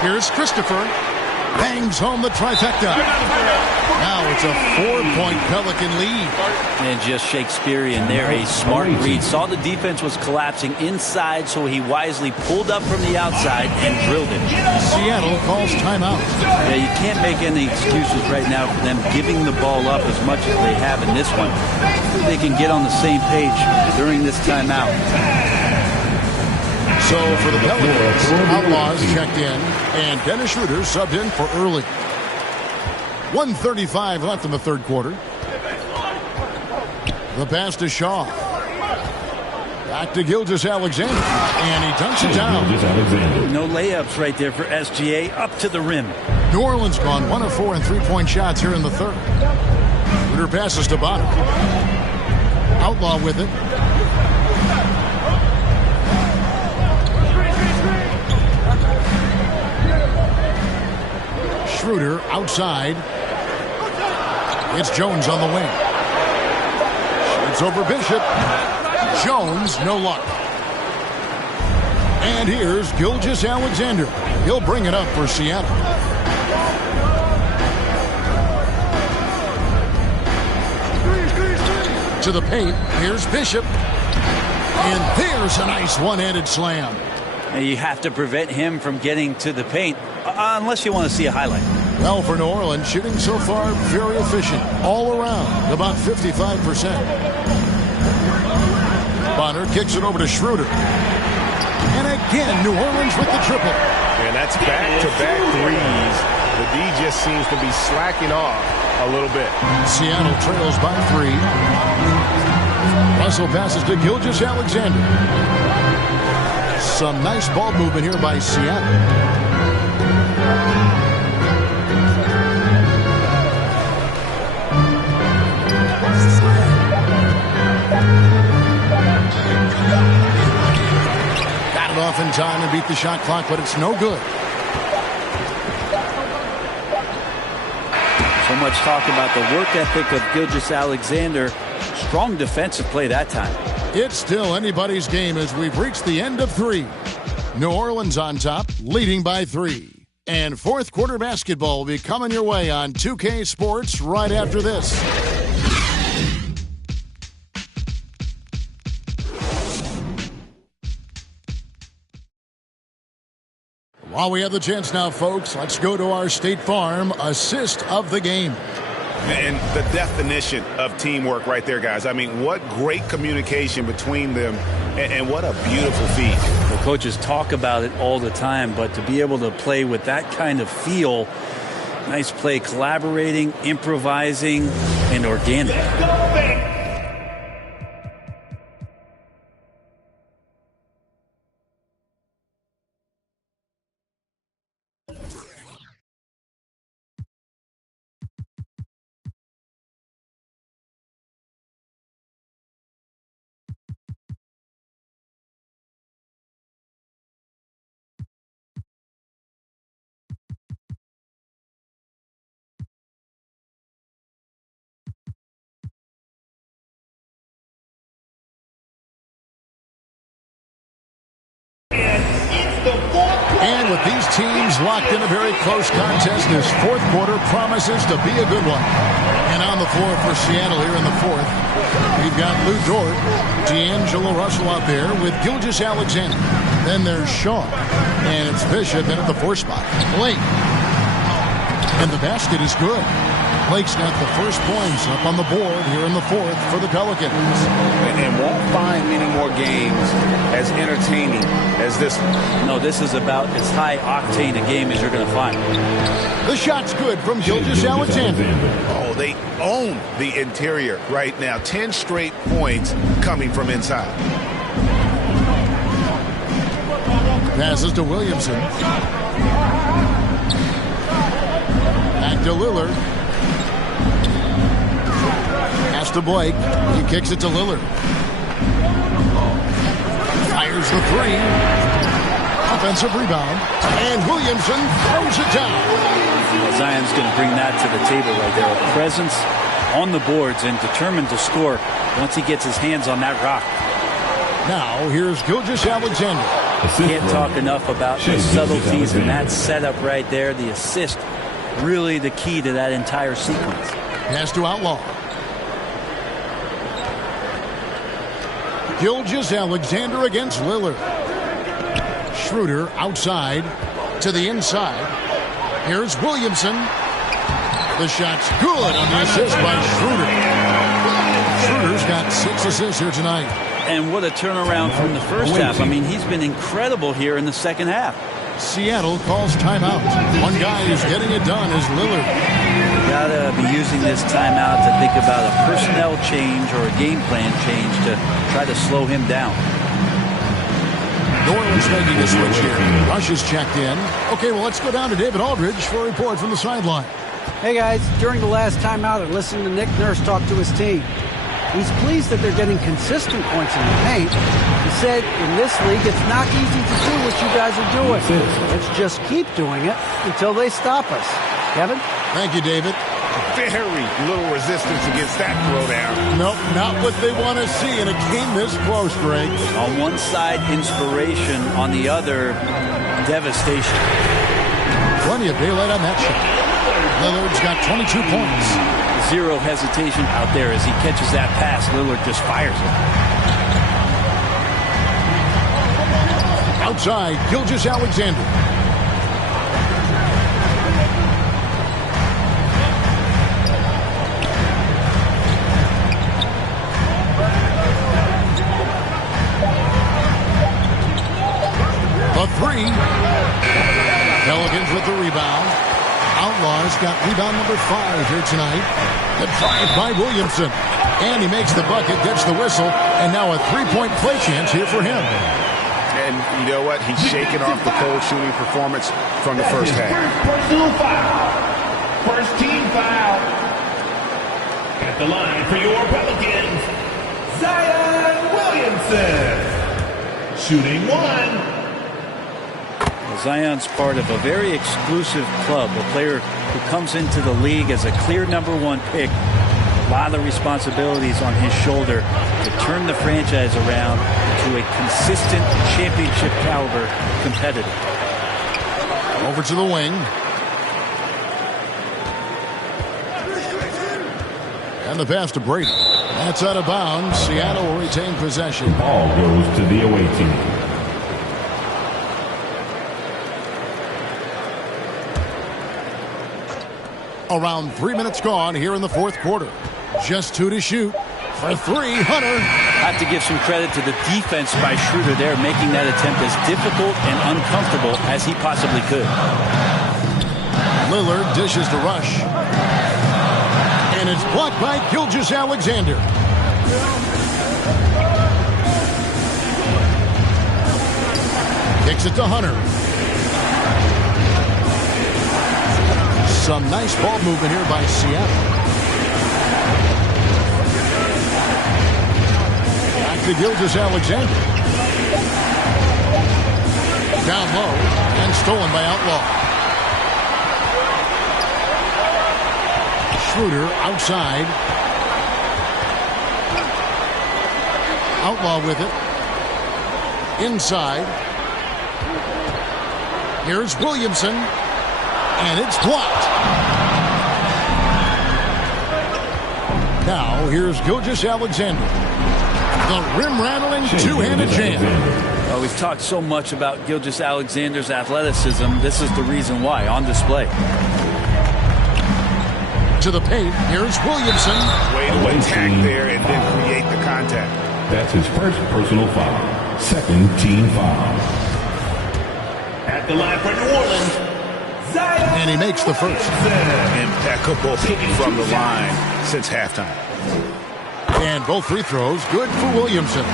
Here's Christopher. Bangs home the trifecta. Now it's a 4-point Pelican lead. And just Shakespearean there. A smart read. Saw the defense was collapsing inside, so he wisely pulled up from the outside and drilled it. Seattle calls timeout. Yeah, you can't make any excuses right now for them giving the ball up as much as they have in this one. They can get on the same page during this timeout. So for the Pelicans, Outlaws checked in, and Dennis Schroeder subbed in for early. 1:35 left in the third quarter. The pass to Shaw. Back to Gilgeous-Alexander, and he dunks it down. No layups right there for SGA, up to the rim. New Orleans gone 1 of 4 in 3-point shots here in the third. Schroeder passes to Bonner. Outlaw with it. Schroeder outside. It's Jones on the wing. Shoots over Bishop. Jones, no luck. And here's Gilgeous-Alexander. He'll bring it up for Seattle. To the paint. Here's Bishop. And there's a nice one-handed slam. And you have to prevent him from getting to the paint, unless you want to see a highlight. Well, for New Orleans, shooting so far very efficient. All around, about 55%. Bonner kicks it over to Schroeder. And again, New Orleans with the triple. And that's back-to-back threes. The D just seems to be slacking off a little bit. Seattle trails by 3. Russell passes to Gilgeous-Alexander. Some nice ball movement here by Seattle. Got it off in time and beat the shot clock, but it's no good. So much talk about the work ethic of Gilgeous-Alexander. Strong defensive play that time. It's still anybody's game as we've reached the end of 3. New Orleans on top, leading by 3. And fourth quarter basketball will be coming your way on 2K Sports right after this. While we have the chance now, folks, let's go to our State Farm assist of the game. And the definition of teamwork right there, guys. I mean, what great communication between them, and what a beautiful feat. The coaches talk about it all the time, but to be able to play with that kind of feel, nice play, collaborating, improvising, and organic. And with these teams locked in a very close contest, this fourth quarter promises to be a good one. And on the floor for Seattle here in the fourth, we've got Lou Dort, D'Angelo Russell out there with Gilgeous-Alexander. Then there's Shaw, and it's Bishop in at the 4 spot. Blake And the basket is good. Blake's got the first points up on the board here in the fourth for the Pelicans. And won't find many more games as entertaining as this one. No, this is about as high octane a game as you're going to find. The shot's good from Gilgeous-Alexander. Oh, they own the interior right now. 10 straight points coming from inside. Passes to Williamson. Back to Lillard. Pass to Blake. He kicks it to Lillard. Fires the three. Offensive rebound. And Williamson throws it down. Well, Zion's going to bring that to the table right there. A presence on the boards and determined to score once he gets his hands on that rock. Now, here's Gilgeous-Alexander. Can't talk enough about the subtleties in that setup right there. The assist, really the key to that entire sequence. Pass to Outlaw. Gilgeous-Alexander against Lillard. Schroeder outside to the inside. Here's Williamson. The shot's good on the assist by Schroeder. Schroeder's got 6 assists here tonight. And what a turnaround from the first half. I mean, he's been incredible here in the second half. Seattle calls timeout. One guy who's getting it done is Lillard. You gotta be using this timeout to think about a personnel change or a game plan change to try to slow him down. New Orleans making a switch here. Rush is checked in. Okay, well, let's go down to David Aldridge for a report from the sideline. Hey, guys. During the last timeout, I listened to Nick Nurse talk to his team. He's pleased that they're getting consistent points in the paint. He said, in this league, it's not easy to do what you guys are doing. Let's just keep doing it until they stop us. Kevin? Thank you, David. Very little resistance against that throwdown. Nope, not what they want to see in a game this close, Greg. On one side, inspiration. On the other, devastation. Plenty of daylight on that shot. Lillard's got 22 points. Zero hesitation out there as he catches that pass. Lillard just fires it. Outside, Gilgeous-Alexander. The three. Pelicans with the rebound. Outlaw's got rebound number 5 here tonight. The drive by Williamson. And he makes the bucket, gets the whistle, and now a three-point play chance here for him. And you know what? He's shaking off the cold shooting performance from the first half. Personal foul. First team foul. At the line for your Pelicans, Zion Williamson. Shooting 1. Zion's part of a very exclusive club, a player who comes into the league as a clear #1 pick. A lot of responsibilities on his shoulder to turn the franchise around to a consistent championship caliber competitor. Over to the wing. And the pass to Brady. That's out of bounds. Seattle will retain possession. Ball goes to the away team. Around 3 minutes gone here in the fourth quarter. Just 2 to shoot. For 3, Hunter. I have to give some credit to the defense by Schroeder there, making that attempt as difficult and uncomfortable as he possibly could. Lillard dishes to Rush. And it's blocked by Gilgeous-Alexander. Kicks it to Hunter. Some nice ball movement here by Seattle. Back to Gilgeous-Alexander. Down low and stolen by Outlaw. Schroeder outside. Outlaw with it. Inside. Here's Williamson. And it's blocked. Now, here's Gilgeous-Alexander. The rim-rattling two-handed jam. Well, we've talked so much about Gilgeous-Alexander's athleticism. This is the reason why, on display. To the paint, here's Williamson. Way to attack there and then create the contact. That's his first personal foul. Second team foul. At the line for New Orleans, Zion. And he makes the first. Impeccable from the line since halftime. And both free throws good for Williamson.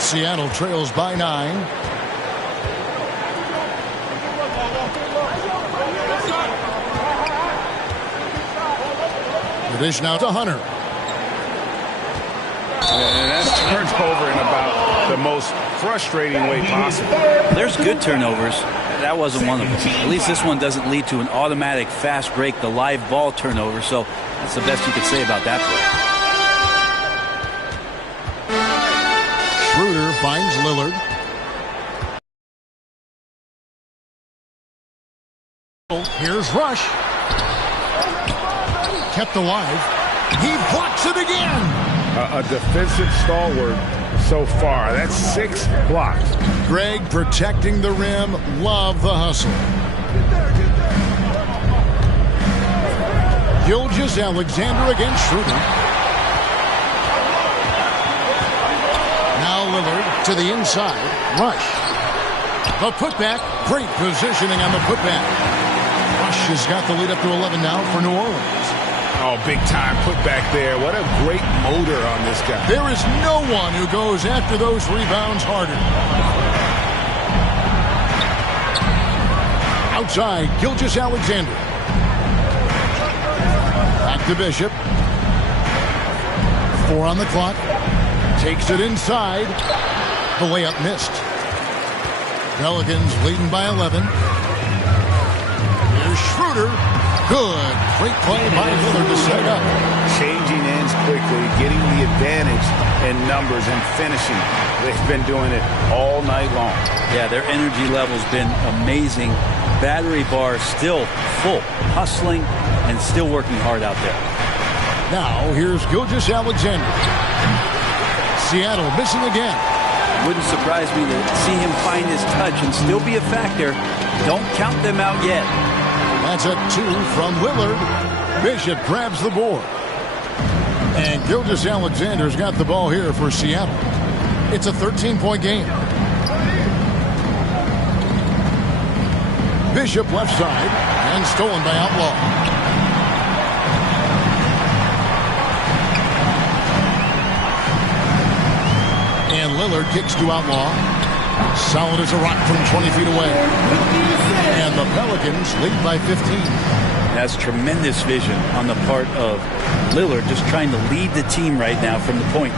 Seattle trails by 9. The dish now to Hunter. And that's turnover in about the most frustrating way possible. There's good turnovers. That wasn't one of them. At least this one doesn't lead to an automatic fast break, the live ball turnover. So that's the best you could say about that play. Schroeder finds Lillard. Here's Rush. Kept alive. He blocks it again. A defensive stalwart so far. That's 6 blocks. Greg protecting the rim. Love the hustle. Gilgeous-Alexander against Schroeder. Now Lillard to the inside. Rush. The putback. Great positioning on the putback. Rush has got the lead up to 11 now for New Orleans. Oh, big time putback there. What a great motor on this guy. There is no one who goes after those rebounds harder. Outside, Gilgeous-Alexander. Back to Bishop. 4 on the clock. Takes it inside. The layup missed. Pelicans leading by 11. Here's Schroeder. Good. Great play by Lillard to set up. Changing ends quickly, getting the advantage in numbers and finishing. They've been doing it all night long. Yeah, their energy level's been amazing. Battery bar still full, hustling and still working hard out there. Now, here's Gilgeous-Alexander. Seattle missing again. Wouldn't surprise me to see him find his touch and still be a factor. Don't count them out yet. That's a 2 from Lillard. Bishop grabs the board. And Gilgeous-Alexander's got the ball here for Seattle. It's a 13-point game. Bishop left side and stolen by Outlaw. And Lillard kicks to Outlaw. Solid as a rock from 20 feet away. And the Pelicans lead by 15. That's tremendous vision on the part of Lillard, just trying to lead the team right now from the point.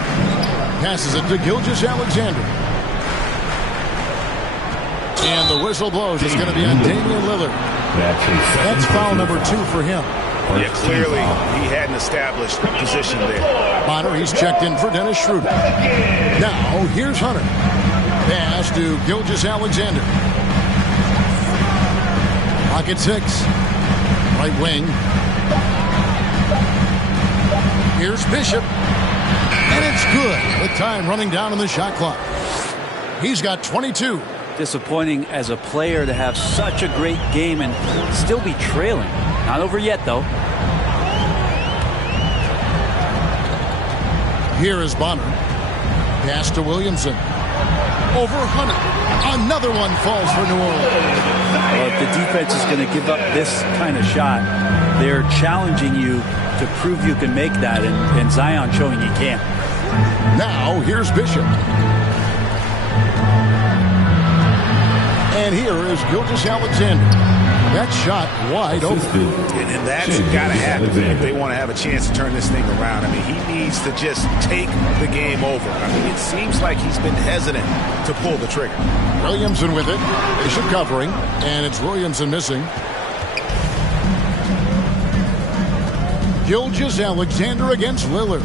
Passes it to Gilgeous-Alexander. And the whistle blows. It's going to be on Damian Lillard. That's foul number 2 for him. Yeah, clearly he hadn't established a position there. Bonner, he's checked in for Dennis Schroeder. Now, here's Hunter. Pass to Gilgeous-Alexander. Pocket 6. Right wing. Here's Bishop. And it's good. With time running down on the shot clock. He's got 22. Disappointing as a player to have such a great game and still be trailing. Not over yet, though. Here is Bonner. Pass to Williamson. Over Hunter. Another one falls for New Orleans. Well, if the defense is going to give up this kind of shot, they're challenging you to prove you can make that, and Zion showing you can't. Now, here's Bishop. And here is Gilgeous-Alexander. That shot wide open. And that's got to happen if they want to have a chance to turn this thing around. I mean, he needs to just take the game over. I mean, it seems like he's been hesitant to pull the trigger. Williamson with it. Bishop covering. And it's Williamson missing. Gilgeous-Alexander against Lillard.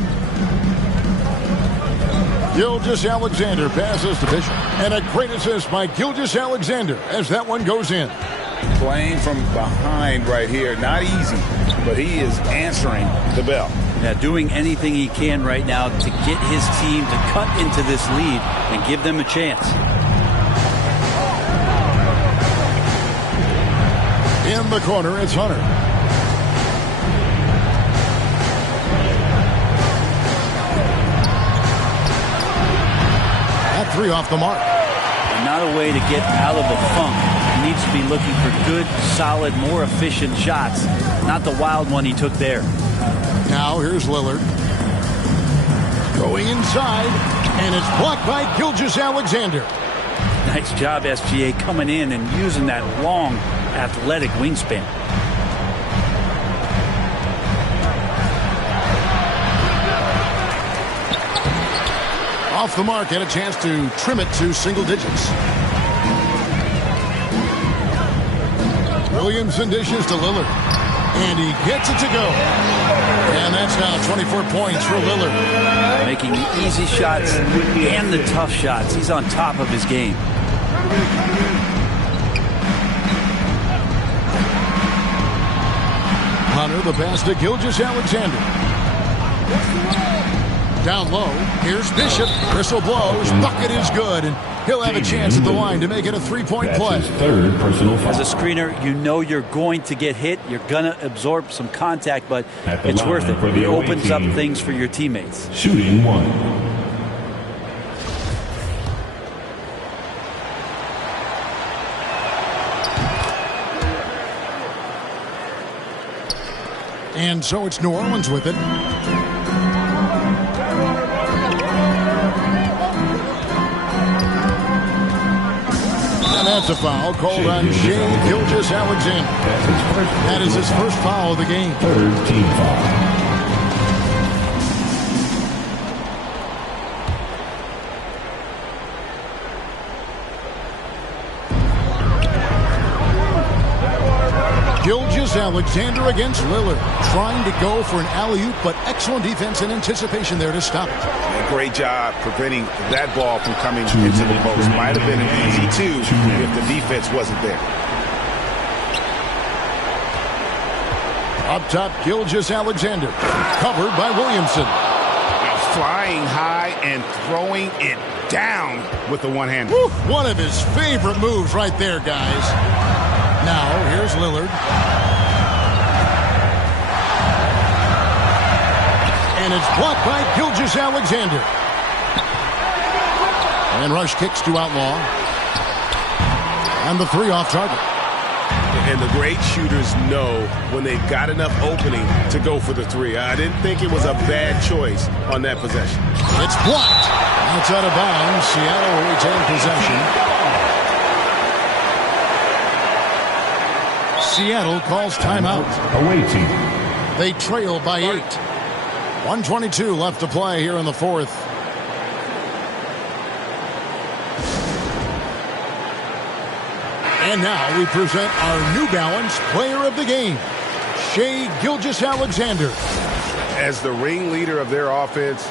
Gilgeous-Alexander passes to Bishop. And a great assist by Gilgeous-Alexander as that one goes in. Playing from behind right here. Not easy, but he is answering the bell. Yeah, doing anything he can right now to get his team to cut into this lead and give them a chance. In the corner, it's Hunter. That three off the mark. Not a way to get out of the funk. He needs to be looking for good, solid, more efficient shots. Not the wild one he took there. Now here's Lillard. Going inside, and it's blocked by Gilgeous-Alexander. Nice job, SGA, coming in and using that long, athletic wingspan. Off the mark, and a chance to trim it to single digits. Williamson dishes to Lillard, and he gets it to go. And that's now 24 points for Lillard. Making the easy shots and the tough shots. He's on top of his game. Hunter, the pass to Gilgeous-Alexander. Down low, here's Bishop. Whistle blows, bucket is good, and he'll have a chance at the line to make it a three-point play. That's his third personal foul. As a screener, you know you're going to get hit. You're going to absorb some contact, but it's worth it. It opens up things for your teammates. Shooting one. And so it's New Orleans with it. And that's a foul called on Shai Gilgeous-Alexander. That is his first foul of the game. Third team foul. Gilgeous-Alexander against Lillard, trying to go for an alley-oop, but excellent defense and anticipation there to stop it. And great job preventing that ball from coming into the post. Might have been an easy two if the defense wasn't there. Up top, Gilgeous-Alexander, covered by Williamson. Flying high and throwing it down with the one-hand. One of his favorite moves right there, guys. Now, here's Lillard. And it's blocked by Gilgeous-Alexander. And Rush kicks to Outlaw. And the three off target. And the great shooters know when they've got enough opening to go for the three. I didn't think it was a bad choice on that possession. It's blocked. It's out of bounds. Seattle will retain possession. Seattle calls timeout. Away team. They trail by 8. 1:22 left to play here in the fourth. And now we present our New Balance player of the game, Shai Gilgeous-Alexander. As the ringleader of their offense,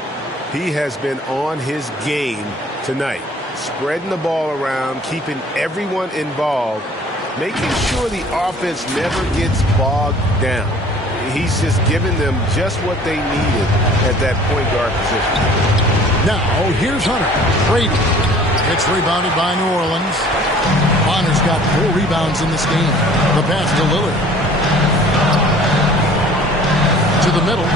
he has been on his game tonight. Spreading the ball around, keeping everyone involved, making sure the offense never gets bogged down. He's just giving them just what they needed at that point guard position. Now, here's Hunter. Brady. It's rebounded by New Orleans. Bonner's got 4 rebounds in this game. The pass to Lillard. To the middle.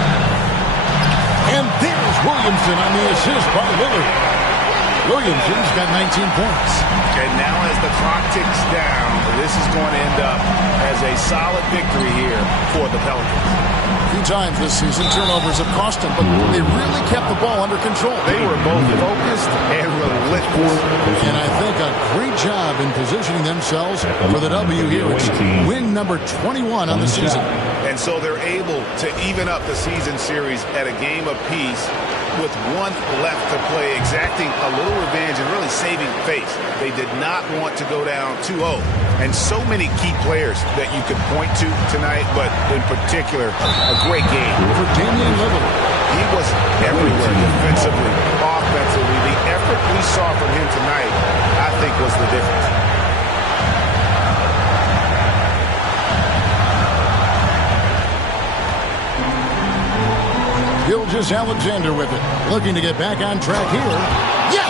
And there's Williamson on the assist by Lillard. Williamson's got 19 points. And now as the clock ticks down, this is going to end up as a solid victory here for the Pelicans. A few times this season, turnovers have cost them, but they really kept the ball under control. They were both focused and relentless. And I think a great job in positioning themselves for the W here. It's win number 21 on the season. And so they're able to even up the season series at a game apiece with one left to play, exacting a little revenge and really saving face. They did not want to go down 2-0. And so many key players that you could point to tonight, but in particular, a great game. For Damian Lillard. He was everywhere, defensively, offensively. The effort we saw from him tonight, I think, was the difference. Gilgeous-Alexander with it. Looking to get back on track here. Yes!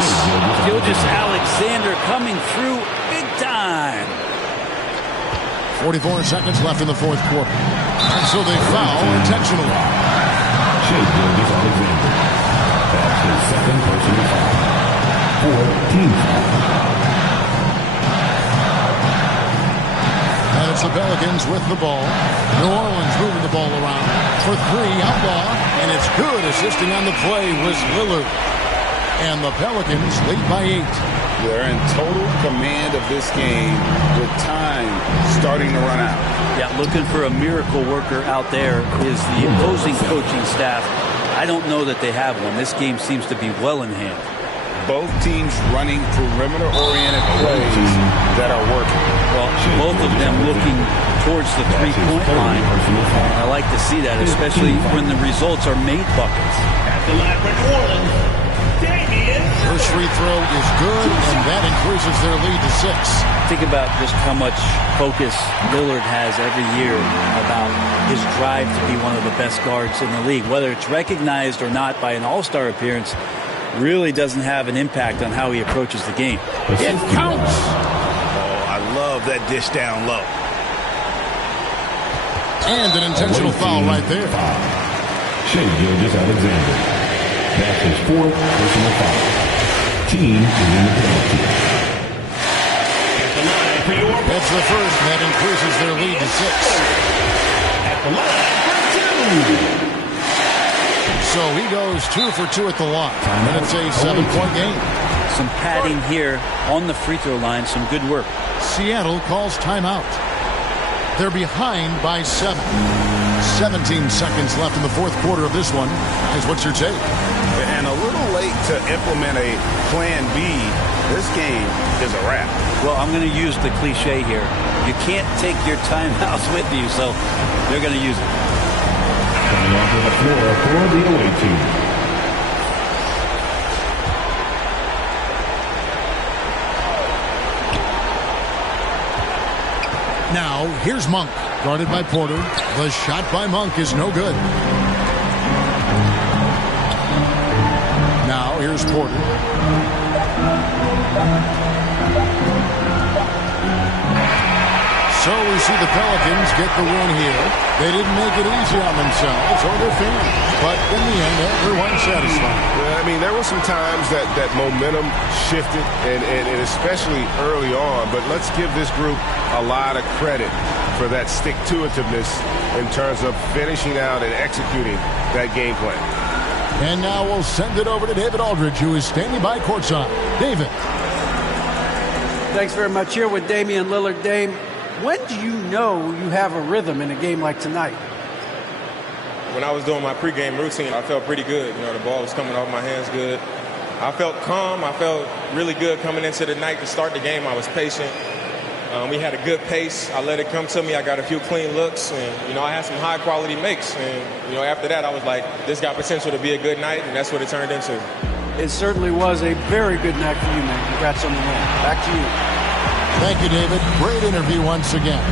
Gilgeous-Alexander coming through big time. 44 seconds left in the fourth quarter. And so they foul intentionally. That's his second personal foul. 4 team foul. And it's the Pelicans with the ball. New Orleans moving the ball around for three. Outlaw, and it's good. Assisting on the play was Lillard. And the Pelicans lead by 8. They're in total command of this game with time starting to run out. Yeah, looking for a miracle worker out there is the opposing coaching staff. I don't know that they have one. This game seems to be well in hand. Both teams running perimeter-oriented plays that are working. Well, both of them looking towards the three-point line. I like to see that, especially when the results are made buckets. At the line for New Orleans, first free throw is good, and that increases their lead to 6. Think about just how much focus Lillard has every year about his drive to be one of the best guards in the league. Whether it's recognized or not by an all-star appearance really doesn't have an impact on how he approaches the game. It counts! Oh, I love that dish down low. And an intentional foul right there. Shea Gilgeous-Alexander. That's his 4th personal foul. Team is in the penalty. That's the first. That increases their lead to 6. At the line for 2. So he goes 2 for 2 at the line. And it's a 7-point game. Some padding here on the free throw line. Some good work. Seattle calls timeout. They're behind by 7. 17 seconds left in the fourth quarter of this one. Guys, what's your take? And a little late to implement a plan B. This game is a wrap. Well, I'm going to use the cliche here. You can't take your timeouts with you, so they're going to use it. Coming onto the floor for the away team. Now, here's Monk, guarded by Porter. The shot by Monk is no good. Now, here's Porter. So we see the Pelicans get the win here. They didn't make it easy on themselves or their fans. But in the end, everyone's satisfied. Yeah, I mean, there were some times that momentum shifted, and especially early on. But let's give this group a lot of credit for that stick-to-itiveness in terms of finishing out and executing that game plan. And now we'll send it over to David Aldridge, who is standing by courtside. David. Thanks very much. Here with Damian Lillard. Dame, when do you know you have a rhythm in a game like tonight? When I was doing my pregame routine, I felt pretty good. You know, the ball was coming off my hands good. I felt calm. I felt really good coming into the night to start the game. I was patient. We had a good pace. I let it come to me. I got a few clean looks, and, you know, I had some high-quality makes. And, you know, after that, I was like, this got potential to be a good night, and that's what it turned into. It certainly was a very good night for you, man. Congrats on the win. Back to you. Thank you, David. Great interview once again.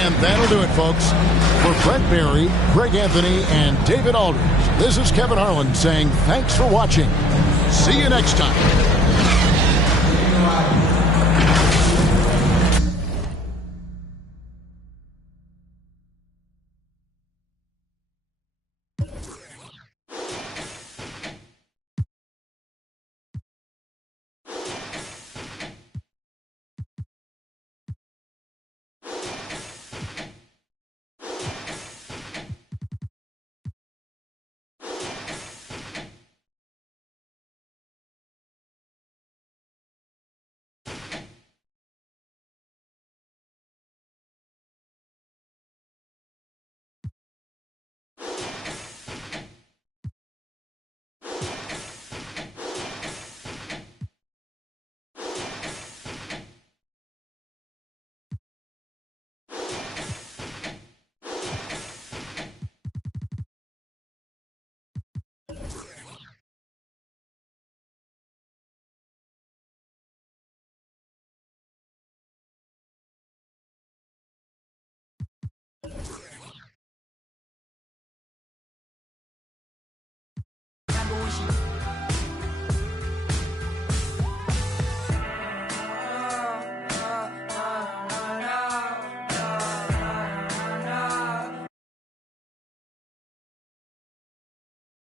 And that'll do it, folks. For Brett Barry, Greg Anthony, and David Aldridge, this is Kevin Harlan saying thanks for watching. See you next time.